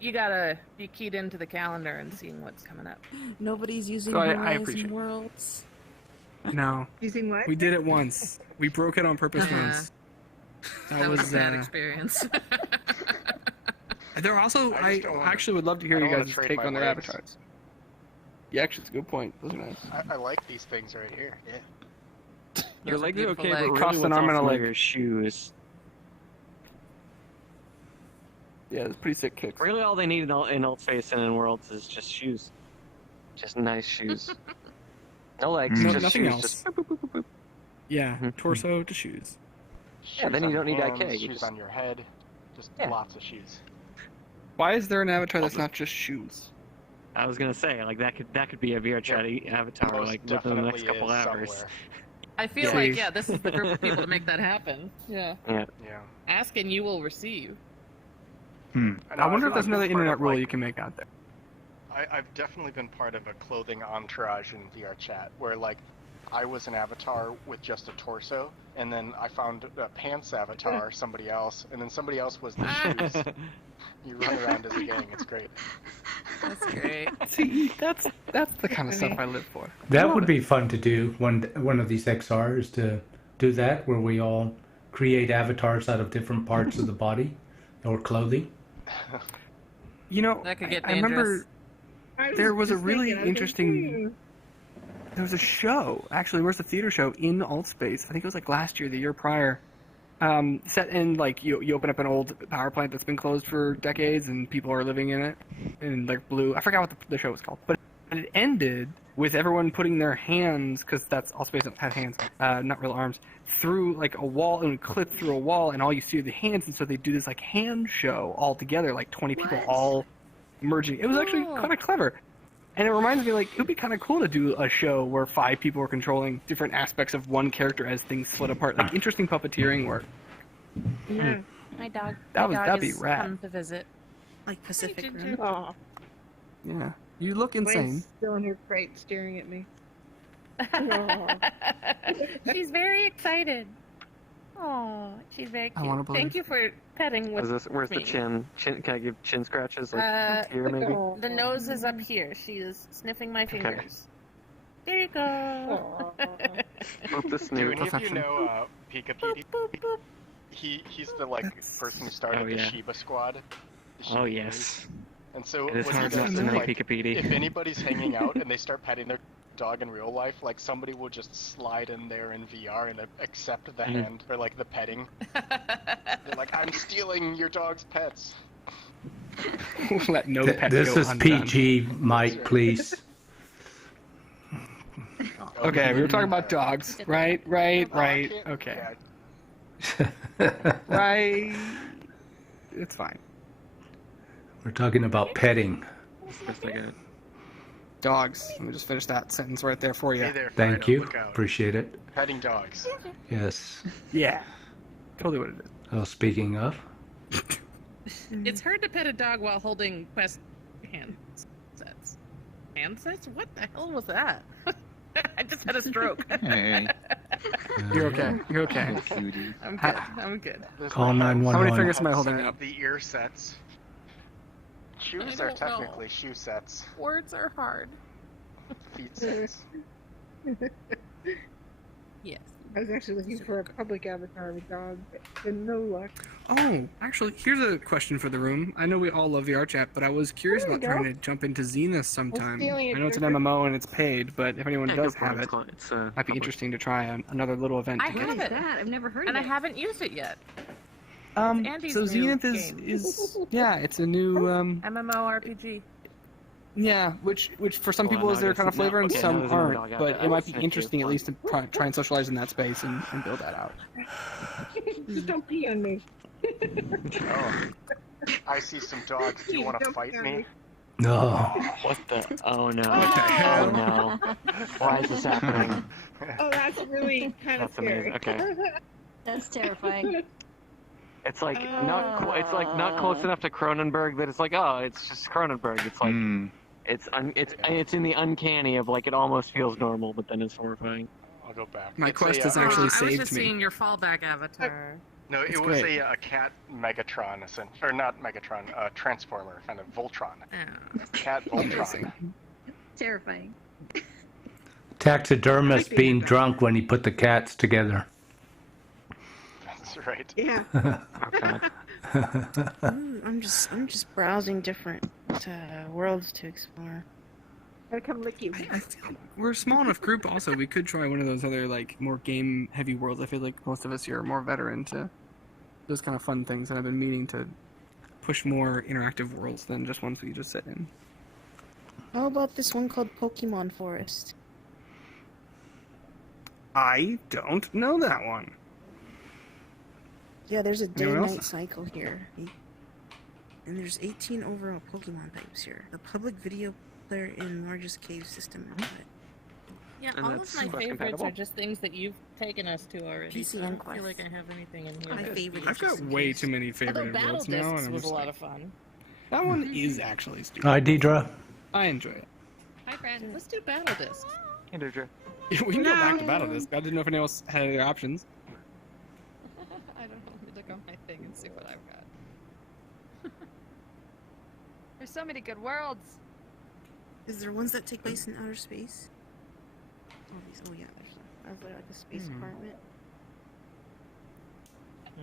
you gotta be keyed into the calendar and seeing what's coming up. nobody's using So I Horizon appreciate it. Worlds. No, Using what? we did it once. We broke it on purpose Yeah. once. That was a bad experience. There also, I I just don't wanna- actually would love to hear I you don't wanna guys' trade take my on their legs. avatars. Yeah, actually, it's a good point. Those are nice. I like these things right here. Yeah. Your Those are legs are beautiful okay, but legs. really Cost an what's arm and a awesome are leg. your shoes. Yeah, it's pretty sick kicks. Really, all they need in Altface and in Worlds is just shoes. Just nice shoes. No legs, No- just nothing shoes. else. Just boop, boop, boop, boop. Yeah, Mhm. torso to shoes. Yeah, then Shoes you on don't need hands, IK, you Shoes just- on your head. Just Yeah. lots of shoes. Why is there an avatar that's not just shoes? I was gonna say, like that could be a VRChat avatar, Most like within the next definitely couple is hours. somewhere. I feel Yeah. like, yeah, this is the group of people to make that happen. Yeah. Yeah. Ask and you will receive. know, I wonder feel if there's I've been another part internet of, rule like- you can make out there. I've definitely been part of a clothing entourage in VRChat where, like, I was an avatar with just a torso, and then I found a pants avatar, somebody else, and then somebody else was the shoes. You run around as a gang. It's great. That's great. See, that's the kind of stuff I live for. That would be fun to do. One of these XRs to do that, where we all create avatars out of different parts of the body or clothing. You know, That could get I remember dangerous. there was a just really thinking, I was like, interesting- there was a show, actually, where's the theater show in Altspace? I think it was like last year, the year prior. Set in like you open up an old power plant that's been closed for decades and people are living in it in like blue. I forgot what the show was called, but it ended with everyone putting their hands, because that's Altspace had hands, not real arms, through like a wall and clip through a wall, and all you see are the hands, and so they do this like hand show all together, like 20 people all merging. It was actually Cool. kind of clever. And it reminds me, like, it would be kind of cool to do a show where 5 people are controlling different aspects of one character as things split apart. Like, interesting puppeteering work. Yeah. My dog. That'd be rad. Come to visit. Like Pacific Ginger. Rim. Oh, Yeah. You look insane. Mine's still in her crate staring at me. Aw. She's very excited. Oh, she's very I cute. wanna believe. Thank you for petting with Where's the me. chin? Can I give chin scratches? Like here, maybe? The nose is up here. She is sniffing my fingers. There you go. Boop the Do snoot. any of you Perfection. know Pika Boop, boop, boop. He's the like person who started Oh, the yeah. Shiba Squad. The Oh Shiba yes. And so It is what he hard does not is to know like, Pika Petey. if anybody's hanging out and they start petting their dog in real life, like somebody will just slide in there in VR and accept the hand or like the petting. They're like, I'm stealing your dog's pets. Let no pet This go is undone. PG, Mike, please. Okay, we were talking about dogs. Right. Okay. Right. It's fine. We're talking about petting. First I got Dogs. Let me just finish that sentence right there for you. Hey there, Thank Fido, you. look out. Appreciate it. Petting dogs. Yes. Yeah. Totally what it is. Oh, speaking of, It's hard to pet a dog while holding Quest handsets. Handsets? What the hell was that? I just had a stroke. Hey. You're okay. You're okay. Cutie. I'm good. I'm good. There's Call my headset, 911. How many fingers am I holding up? The ear sets. Shoes I are don't know. technically shoe sets. Words are hard. Feet sets. Yes. I was actually looking for a public avatar of a dog, but no luck. Oh, actually, here's a question for the room. I know we all love VRChat, but I was curious There you about trying to jump into Zenith sometime. stealing I it, know it's an Drew. MMO and it's paid, but if anyone does have it, It's might be public. interesting to try another little event I together. have it. that? I've never heard And I of it. haven't used it yet. Andy's So new Zenith game. is yeah, it's a new MMORPG. yeah, which for some Well, people now is their there's kind of no- flavor and okay, now some there's another aren't. dog out But there. it might be Sniff you. interesting at least to try and socialize in that space and build that out. Just don't pee on me. Oh. I see some dogs. Do you want to Don't fight pee on me? no. What the? Oh no. What the hell? Oh no. Why is this happening? Oh, that's really kind of That's scary. amazing. Okay. That's terrifying. It's like it's like not close enough to Cronenberg that it's like, oh, it's just Cronenberg. It's like Hmm. it's in the uncanny of like it almost feels normal, but then it's horrifying. I'll go back. My It's quest a, has actually I was saved just me. seeing your fallback avatar. No, it It's was great. a cat Megatron, or not Megatron, Transformer, kind of Voltron. Yeah. Cat Voltron. Amazing. Terrifying. Taxidermist being drunk when he put the cats together. That's right. Yeah. Oh god. I'm just browsing different worlds to explore. Gotta come lick you. I feel we're a small enough group. Also, we could try one of those other like more game-heavy worlds. I feel like most of us here are more veteran to those kind of fun things, and I've been meaning to push more interactive worlds than just ones we just sit in. How about this one called Pokemon Forest? I don't know that one. Yeah, there's a Anyone else? day-night cycle here. And there's 18 overall Pokemon types here. The public video player in largest cave system input. Yeah, And all of that's my Quest favorites compatible? are just things that you've taken us to already. PC So I and don't feel Quest. like I have anything in here. My that's favorite deep. I've got just in way case. too many Although favorite Battle worlds now, and Discs I'm was just a lot like, of fun. that one is actually stupid. Hi, Deidre. I enjoy it. Hi, friend. Let's do Battle Discs. Hey, Deirdre. We can go back to Battle Disc. I didn't know if anyone else had other options. I don't know. Let me look on my thing and see what I've got. There's so many good worlds. Is there ones that take place in outer space? Oh, yeah, there's like a space apartment.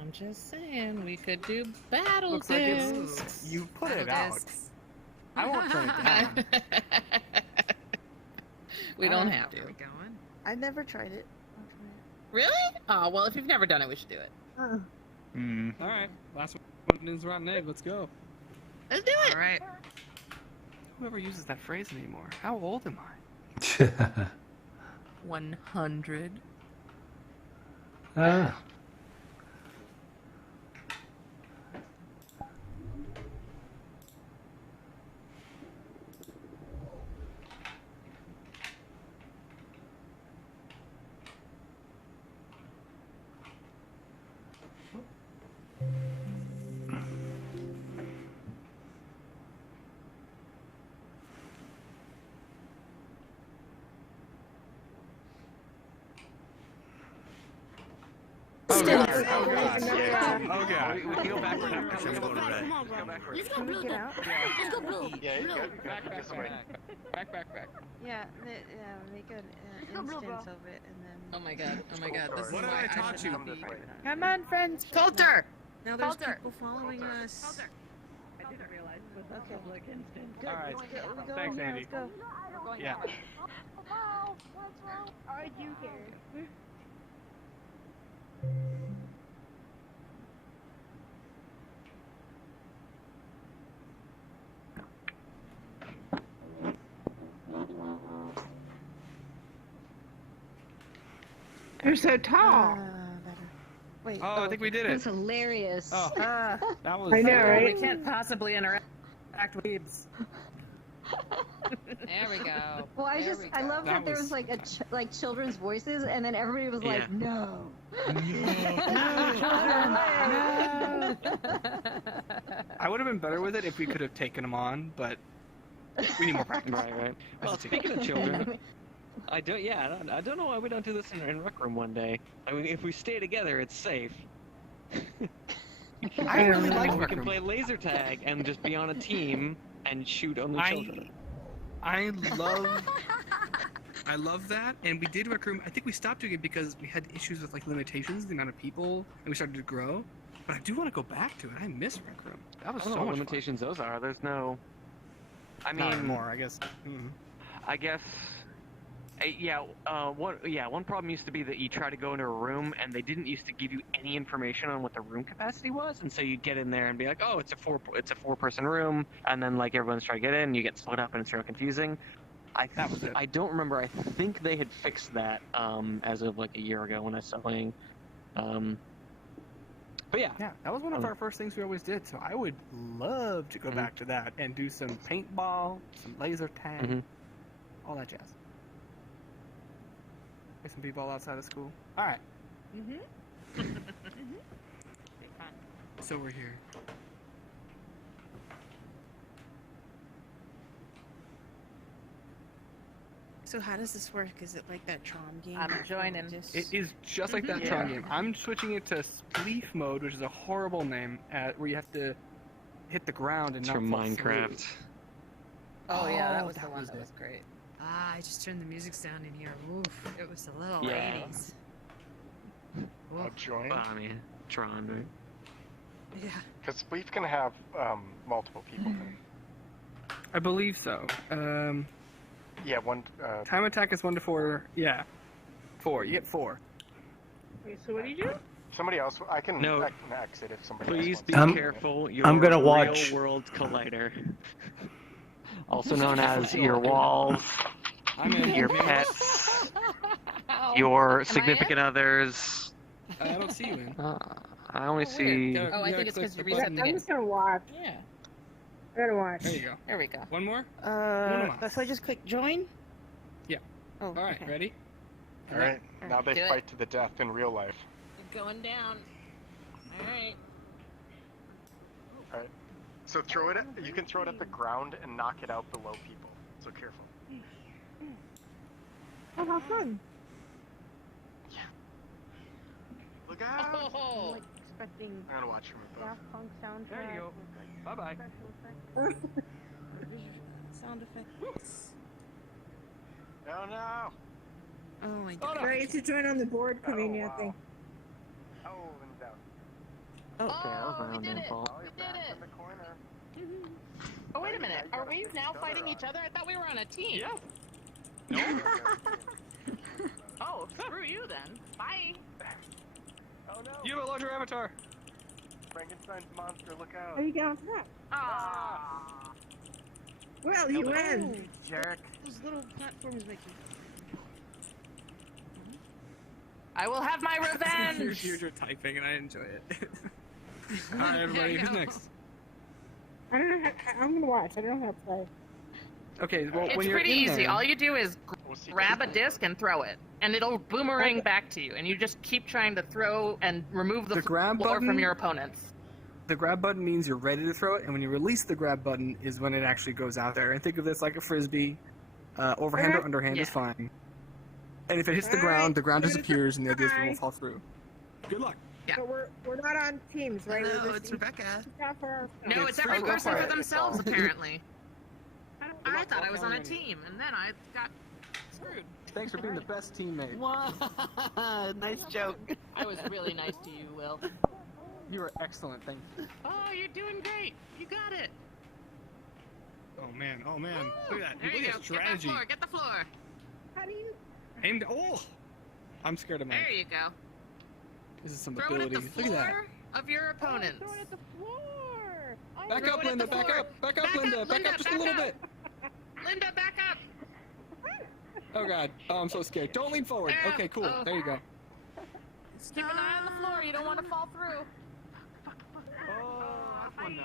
I'm just saying, we could do Battle Looks like Discs. it's you put it Battle out. Discs. I won't turn it down. We don't have to. Where are we going? I never tried it. I'll try Really? Oh, well, if you've never done it, we should do it. Hmm. All right, last one is rotten egg. Let's go. Let's do it. All right. Whoever uses that phrase anymore? How old am I? 100. Ah. God. Distance. Oh, God. Another, Oh, God. We can go backward. I'm going to bed. Come on, Go bro. backward. Let's go, Can we Blue. get out? Let's go, Blue. Yeah, you Blue. got Back. this way. Back. Yeah, make an Go, Blue, instance bro. of it, and then. Oh my god. Oh my god. This is What why have I taught should you? not be. Come on, friends. Coulter! Now there's Coulter. people following us. I didn't realize it was Okay. public instance. Good. All right. Let's go. We go. Thanks, Yeah, Andy. let's go. Yeah. Are you here? You're so tall. Better. Wait. Oh, I think we did It's it. hilarious. Oh, that was. I know, right? We can't possibly interact with weebs. There we go. Well, I love That that there was- was like like children's voices, and then everybody was like, Yeah. "No." I would have been better with it if we could have taken them on, but we need more practice. Right. Well, speaking of children, I don't know why we don't do this in Rec Room one day. I mean, if we stay together, it's safe. I really like We Rec can Room. play laser tag and just be on a team and shoot only children. I love that, and we did Rec Room. I think we stopped doing it because we had issues with like limitations, the amount of people, and we started to grow. But I do want to go back to it. I miss Rec Room. That was I don't so know what much limitations those are. There's no. I fun. Not mean, anymore, I guess. I guess. One problem used to be that you try to go into a room and they didn't used to give you any information on what the room capacity was, and so you'd get in there and be like, oh, it's a four-person room, and then like everyone's trying to get in, you get split up, and it's real confusing. That was it. I don't remember. I think they had fixed that as of like a year ago when I started playing. But yeah. Yeah, that was one of our first things we always did. So I would love to go back to that and do some paintball, some laser tag, all that jazz. Play some b-ball outside of school. All right. So we're here. So how does this work? Is it like that Tron game? I'm joining. It is just like that Tron game. I'm switching it to Spleef mode, which is a horrible name, where you have to hit the ground and It's not from fall Minecraft. through. Oh yeah, that Oh, was the that one was that it. was great. Ah, I just turned the music down in here. Oof, it was a little Yeah. 80s. I'll join. Well, I mean, Tron, right? Yeah. Because Spleef can have multiple people. I believe so. Yeah, one. Time attack is 1 to 4. Yeah, 4. You get 4. Wait, so what do you do? Somebody else. I can No. exit if somebody Please else be wants to. careful. Your I'm gonna watch. Real-world collider, also known as your walls, I'm in. your pets, your significant others. I don't see you in. I only see. Oh, I think it's because you reset the I'm game. just gonna watch. Yeah. I gotta watch. There you go. There we go. One more? If I just click join? Yeah. Oh, All right, okay. ready? All right. Now they Do it. fight to the death in real life. You're going down. All right. All right. So throw it. You can throw it at the ground and knock it out below people. So careful. Oh, how fun. Look out! Oh. Like expecting I'm gonna watch from above. Daft Punk soundtrack. There you go. with, Bye bye. special effects. Sound effects. Oh no! Oh my god. Right, to join on the board, convenient wow. thing. Oh, and down. Okay, that was my we own did damn it. fault. Oh, you're We did back it. in the corner. Oh wait a minute. Are we now fighting each other? I thought we were on a team. Yeah. Oh, screw you then. Bye. Oh no! You have a larger avatar. Frankenstein's monster, look out! How you get on top? Ah. Well, you win. Jerk. Those little platforms make you. I will have my revenge. You're typing, and I enjoy it. All right, everybody. Who's next? I don't know how, I'm gonna watch. I don't know how to play. Okay. Well, It's when you're pretty in easy. there, All you do is We'll see. grab a disc and throw it, and it'll boomerang back to you. And you just keep trying to throw and remove the, The grab floor button? from your opponents. the grab button means you're ready to throw it, and when you release the grab button is when it actually goes out there. And think of this like a frisbee. Overhand or underhand is fine. And if it hits the ground disappears, and the idea is it will fall through. Good luck. Yeah. But we're not on teams, right? No, We're it's Rebecca. No, it's every go person for for it. themselves, apparently. I thought I was on a team, and then I got screwed. Thanks for being the best teammate. Nice joke. I was really nice to you, Will. You were excellent, thank you. Oh, you're doing great. You got it. Oh man, look at that. There you go. Strategy. Get the floor. How do you? Aimed. Oh, I'm scared of mine. There you go. This is some Throw it at ability. the Look at that. floor of your opponents. Throw it at the floor. Back Throw up, it at Linda. the Back floor. up. Back up, Linda. Back up just a little bit. Linda, back up. Oh god. Oh, I'm so scared. Don't lean forward. Yeah. Okay, cool. Oh. There you go. Keep an eye on the floor. You don't want to fall through. Oh, that's one now.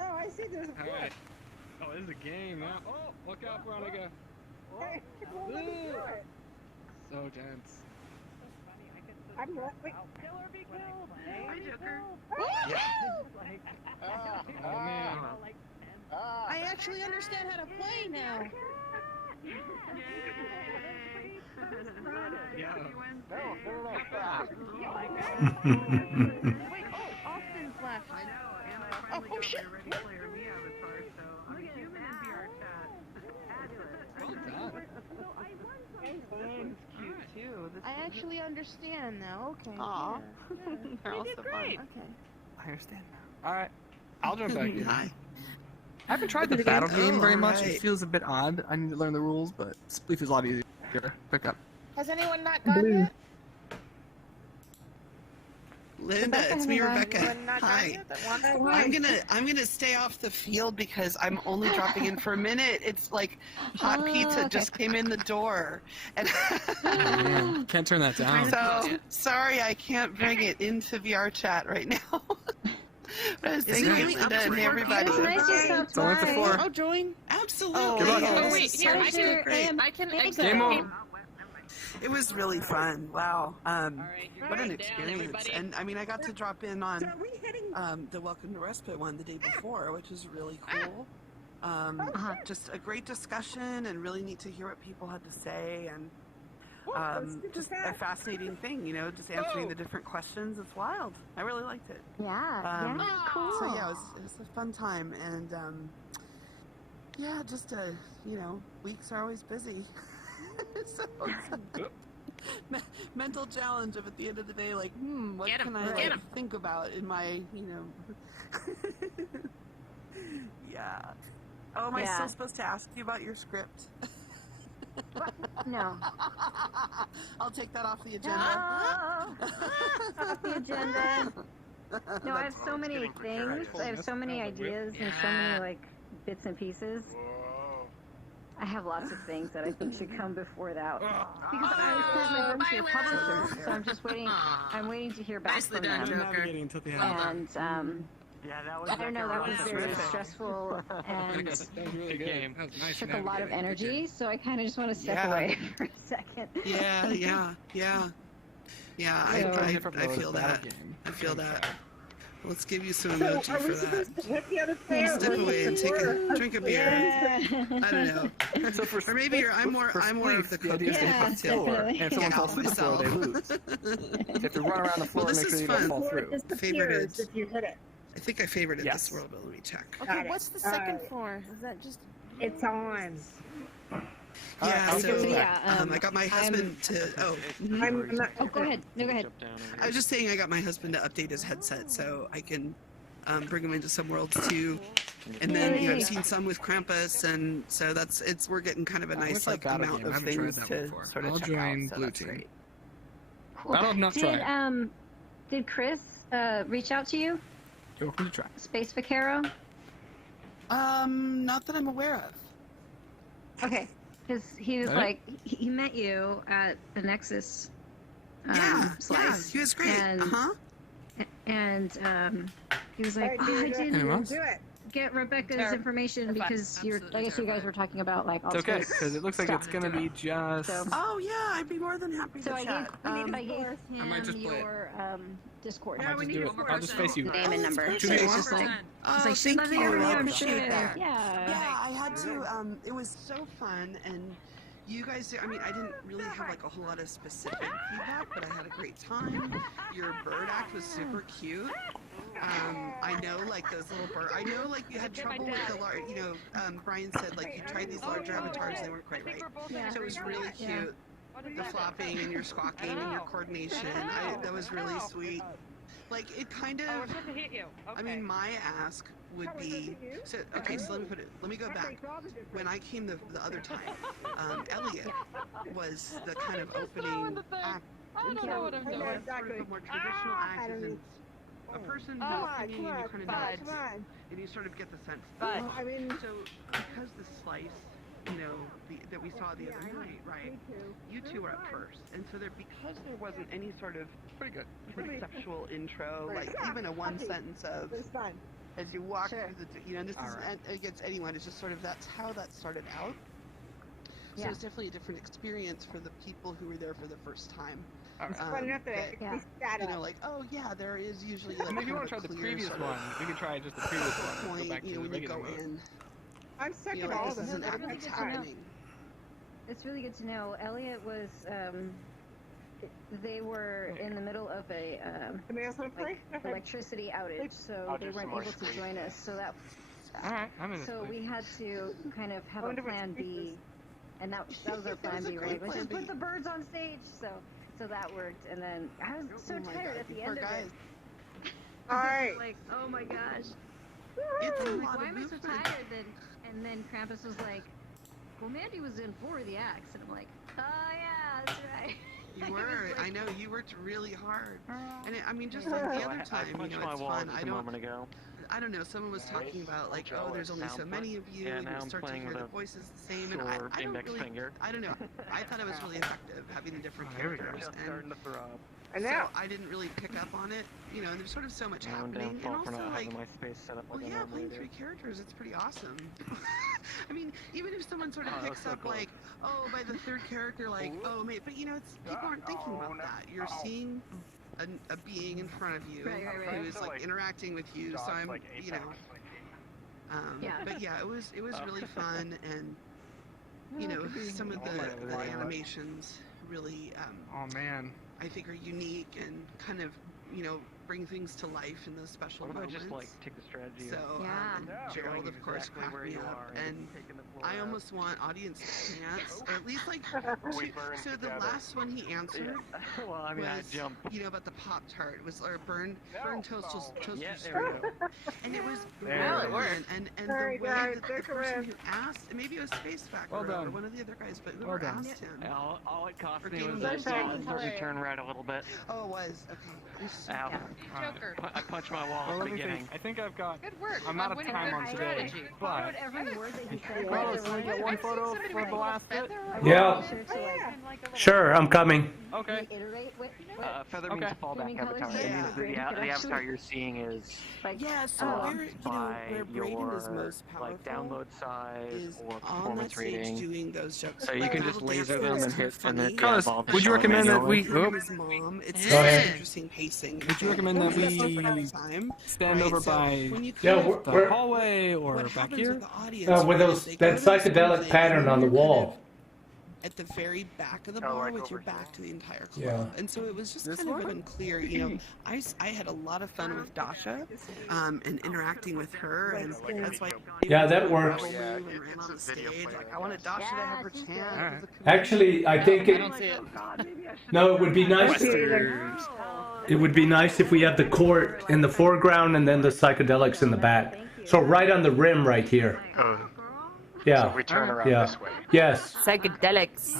Oh, I see. There's a All floor. right. Oh, this is a game now. Oh, look out, Veronica. Hey, it won't let me do it. So tense. I'm wait. Kill or be killed. Hi, Joker. Oh man. I actually understand how to play now. Yeah. Wait, Austin's left. I know, and I finally got shit. my Ready Player Me avatar, so I'm a human in VRChat. Fabulous. Well done. Cute too. I actually understand now. Okay. Aw. Yeah. They're all so fun. Okay. I understand now. Alright. I'll jump back in. Hi. I haven't tried the battle game very much. right. It feels a bit odd. I need to learn the rules, but Spleef is a lot easier to pick up. Has anyone not gone yet? Linda, it's me, Rebecca. Anyone not gone Hi. yet that wants to I'm gonna stay off the field because I'm only dropping in for a minute. It's like hot pizza just came in the door, and Man, can't turn that down. so sorry I can't bring it into VRChat right now. But I was thinking really Linda up to and 4 everybody. It's nice you stopped It's only for by. 4. I'll join. Absolutely. Oh, Good luck. Oh, wait, here, I How's can, your I can Game exit. Game over. It was really fun. Wow. All right, you're What an going down, experience. everybody. And I mean, I got to drop in on So are we heading? the Welcome to Respite one the day before, which was really cool. Just a great discussion and really neat to hear what people had to say, and just a fascinating thing, you know, just answering the different questions. It's wild. I really liked it. Yeah, cool. So yeah, it was a fun time, and yeah, just weeks are always busy. So mental challenge of at the end of the day, like, what Get 'em, can I get like, 'em. think about in my, yeah. Oh, am I Yeah. still supposed to ask you about your script? No. I'll take that off the agenda. Off the agenda. No, I have so many things. I have so many ideas and so many like bits and pieces. I have lots of things that I think should come before that. Because I sent my books to a publisher, so I'm just waiting. I'm waiting to hear back Nicely from done, them. Joker. Navigating until the end. And Yeah, that was. I don't know. That was very Terrific. stressful and That was really good. Game. That was nice took a lot of navigating. energy. So I kind of just want to step Yeah. away for a second. Yeah. I feel that. I feel that. Let's give you some So emoji are for we that. supposed to hit the other player? Step away and take a drink a beer. I don't know. So for Or maybe I'm more of the the idea is they Yeah, hit the floor, definitely. and if someone Yeah, falls through the floor, they lose. They have to run around the floor Well, and this make sure is you don't fun. fall Floor through. disappears Favorited. if you hit it. I think I favorited Yes. this world ability check. Okay, Got it. what's the second Alright. floor? Is that just? It's on. Yeah, I'll so get to that. I got my husband to. Oh, I'm not. Oh, go ahead. No, go ahead. I was just saying I got my husband to update his headset so I can bring him into some worlds too. And then I've Yay. seen some with Krampus, and so we're getting kind of a nice like amount of things to sort of I'll check join out. So Blue that's Team. great. Cool. That'll not try. Did Chris reach out to you? You're welcome to try. Space Vaquero? Not that I'm aware of. Okay. Because he was Alright. like, he met you at the Nexus Yeah, slice. he was great. And, and he was like, Alright, oh, I do it. didn't Anyone else? Do it. get Rebecca's Terrible. information because you're, I guess you guys were talking about like all It's okay, space because it looks like stuff. it's gonna be just. So- Oh yeah, I'd be more than happy So to I chat. gave might just him play it. your Discord. I'll just do it. I'll just face you. The name and number. Oh, So that's it's just like, Oh, it's like, she's thank loving you. everything I I'm appreciate sure. that. Yeah. Yeah, I had to. It was so fun, and You guys, I mean, I didn't really have like a whole lot of specific feedback, but I had a great time. Your bird act was super cute. I know like those little bird. I know like you had trouble with the large. You know, Brian said like you tried these larger avatars, and they weren't quite right. So it was really cute. The flopping and your squawking and your coordination. That was really sweet. Like it kind of. I mean, my ask would be so. Okay, so let me go back. When I came the other time, Elliot was the kind of opening act. I don't know what I'm doing. Sort of a more traditional act is in a person walking in and you kind of know, and you sort of get the sense. But So because the slice, you know, that we saw the other night, right? You two were up first, and so because there wasn't any sort of Pretty good. conceptual intro, like even a one sentence of as you walk through the, you know, this isn't against anyone. It's just sort of that's how that started out. So it's definitely a different experience for the people who were there for the first time. You know, like, oh yeah, there is usually like. Maybe you want to try the previous one. We could try just the previous one. Point, Go back to the when you regular go mode. in. I'm second You know, all like, of this is them. an act really that's good to know. happening. It's really good to know. Elliot was, they were in the middle of a electricity outage, so they weren't able to join us. So that, All right, I'm in this. so we had to kind of have a plan B, and that was our plan B, right? Which is put the birds on stage. So that worked, and then I was so Oh my tired God, at you the poor end of guys. it. All right. Like, oh my gosh. It's a Like, lot why of am I so movement. tired? And then Krampus was like, well, Mandy was in 4 of the acts, and I'm like, oh yeah, that's right. You were. I know you worked really hard. And I mean, just Yeah. like the So other I time, you punched know, my it's wall fun. just I a don't. moment ago. I don't know. Someone was talking about like, oh, there's only so many of you, Yeah, and now you I'm start to playing hear with the a voices the same. And Short I don't index really. finger. I don't know. I thought it was really effective having the different Here we go. characters. Just starting to throb. And So now, I didn't really pick up on it, you know. And there's sort of so much Now I'm happening, and downfall for also not like. having my space set up Well, like I yeah, normally playing do. 3 characters, it's pretty awesome. I mean, even if someone sort of Oh, that picks was so up cool. like, oh, by the 3rd character, like, oh, mate, but you know, it's people aren't thinking about that. You're seeing a being in front of you Right. who is like interacting with you. So I'm, you know, but yeah, it was really fun, and you know, some of the animations really, Oh man. I think are unique and kind of, you know, bring things to life in those special What if I moments. just like take the strategy So, of Gerald, showing of course, exactly cracked where me you up, are and taking the floor I out. almost want audience chants, or at least like so the last one he answered Well, I mean, I was, jump. you know, about the Pop-Tart, was or burn toast Yeah, there we go. and it was There we go. brilliant, and the Alright, way guys, that the stick person around. who asked, maybe it was Space Factor Well or done. one of the other guys, but Well whoever done. asked him. All it cost Or me Game was of just Thrones. to turn right a little bit. Oh, it was okay. I'm so- Ow. Joker. I punched my wall Well, at let the me beginning. think. I think I've got. Good work. I'm out of winning time good on today, strategy. but. Every word that he said. Carlos, can we get one photo for the last bit? Yeah. Sure, I'm coming. Okay. Iterate with. Feather means Okay. fallback Gaming colors, avatar. It yeah. means that the avatar you're seeing is Yeah, so where, you know, by where Brayden is your most powerful like download size is or on that performance stage rating. doing those jokes. So you can just laser them and hit and then Carlos, yeah, would you recommend that we- Him and his mom. It's Go such ahead. interesting pacing. Would you recommend that we time, stand right? over So by when you Yeah, kind of- the we're hallway or what back happens here? with the audience with is those they that go to those psychedelic things, pattern and on the you're kind wall. of at the very back of the bar with your back to the entire club. Yeah. And so it was just This kind of one? unclear. You know, I had a lot of fun with Dasha and interacting with her, and that's why Yeah, that works. Rebel move and ran on the stage. Like, I wanted Dasha to have her chant. Alright. It was a Actually, I think I it. don't see it. No, it would be nice. It would be nice if we had the court in the foreground and then the psychedelics in the back. So right on the rim, right here. Yeah. So we turn around Yeah. this way. Yes. Nice. Psychedelics.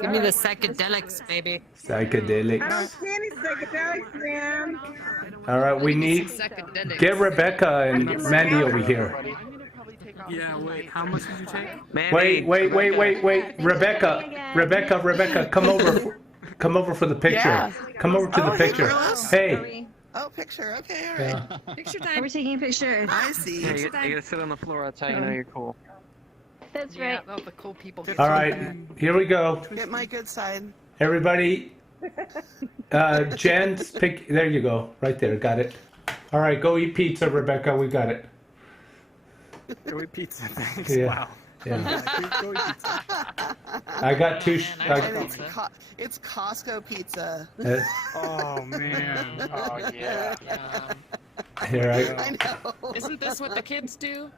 Give me the psychedelics, baby. I Psychedelics. don't see any psychedelics, man. All right, we need. Psychedelics. Get Rebecca and Mandy over here. Yeah, wait, how much did you take? Mandy, Wait. Rebecca, come over. Come over for the picture. Come over to the Oh, hey, picture. girls. Hey. Oh, picture. Okay, all right. Yeah. Picture We're time. taking pictures. I see. Yeah, you gotta sit on the floor. That's how you know you're cool. That's Yeah, right. all the cool people. All right. Here we go. Get my good side. Everybody. Jen's pick. There you go. Right there. Got it. All right. Go eat pizza, Rebecca. We got it. Go eat pizza, thanks. Yeah. Wow. Yeah. Keep going pizza. I got two. Man, I And love it's, pizza. it's Costco pizza. Oh man. Oh yeah. Here I know. Isn't this what the kids do?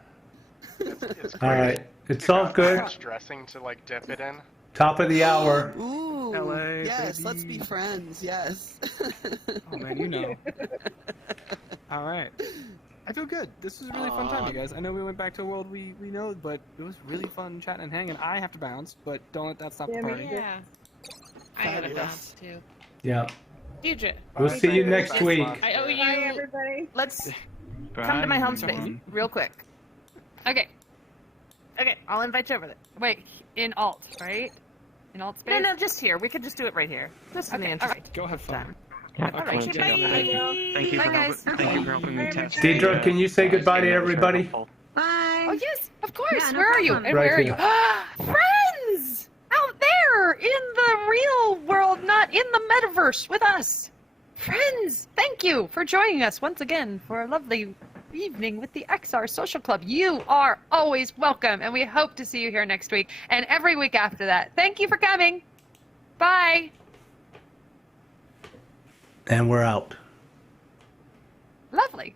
It's All great. right, it's You all got good. French dressing to like dip it in. Top of the hour. Ooh. LA, yes, baby. let's be friends. Yes. Oh man, you know. All right. I feel good. This was a really fun time, you guys. I know we went back to a world we know, but it was really fun chatting and hanging. I have to bounce, but don't let that stop the party. Yeah. I gotta Fabulous. bounce too. Yeah. Future. We'll see you next week. I owe you. Bye, everybody. Let's come to my home space everyone. real quick. Okay. Okay, I'll invite you over there. Wait. In alt, right? In alt space. No, just here. We could just do it right here. Just in the Okay, interest alright. Go have fun. time. Yeah, All right, cool. bye. Thank you Bye, for guys. helping. Thank you for helping me test. Deidre, can you say goodbye to everybody? Bye. Oh yes, of course. Yeah, no where are you? problem. And Right where are here. you? Friends out there in the real world, not in the metaverse, with us. Friends, thank you for joining us once again for a lovely evening with the XR Social Club. You are always welcome, and we hope to see you here next week and every week after that. Thank you for coming. Bye. And we're out. Lovely.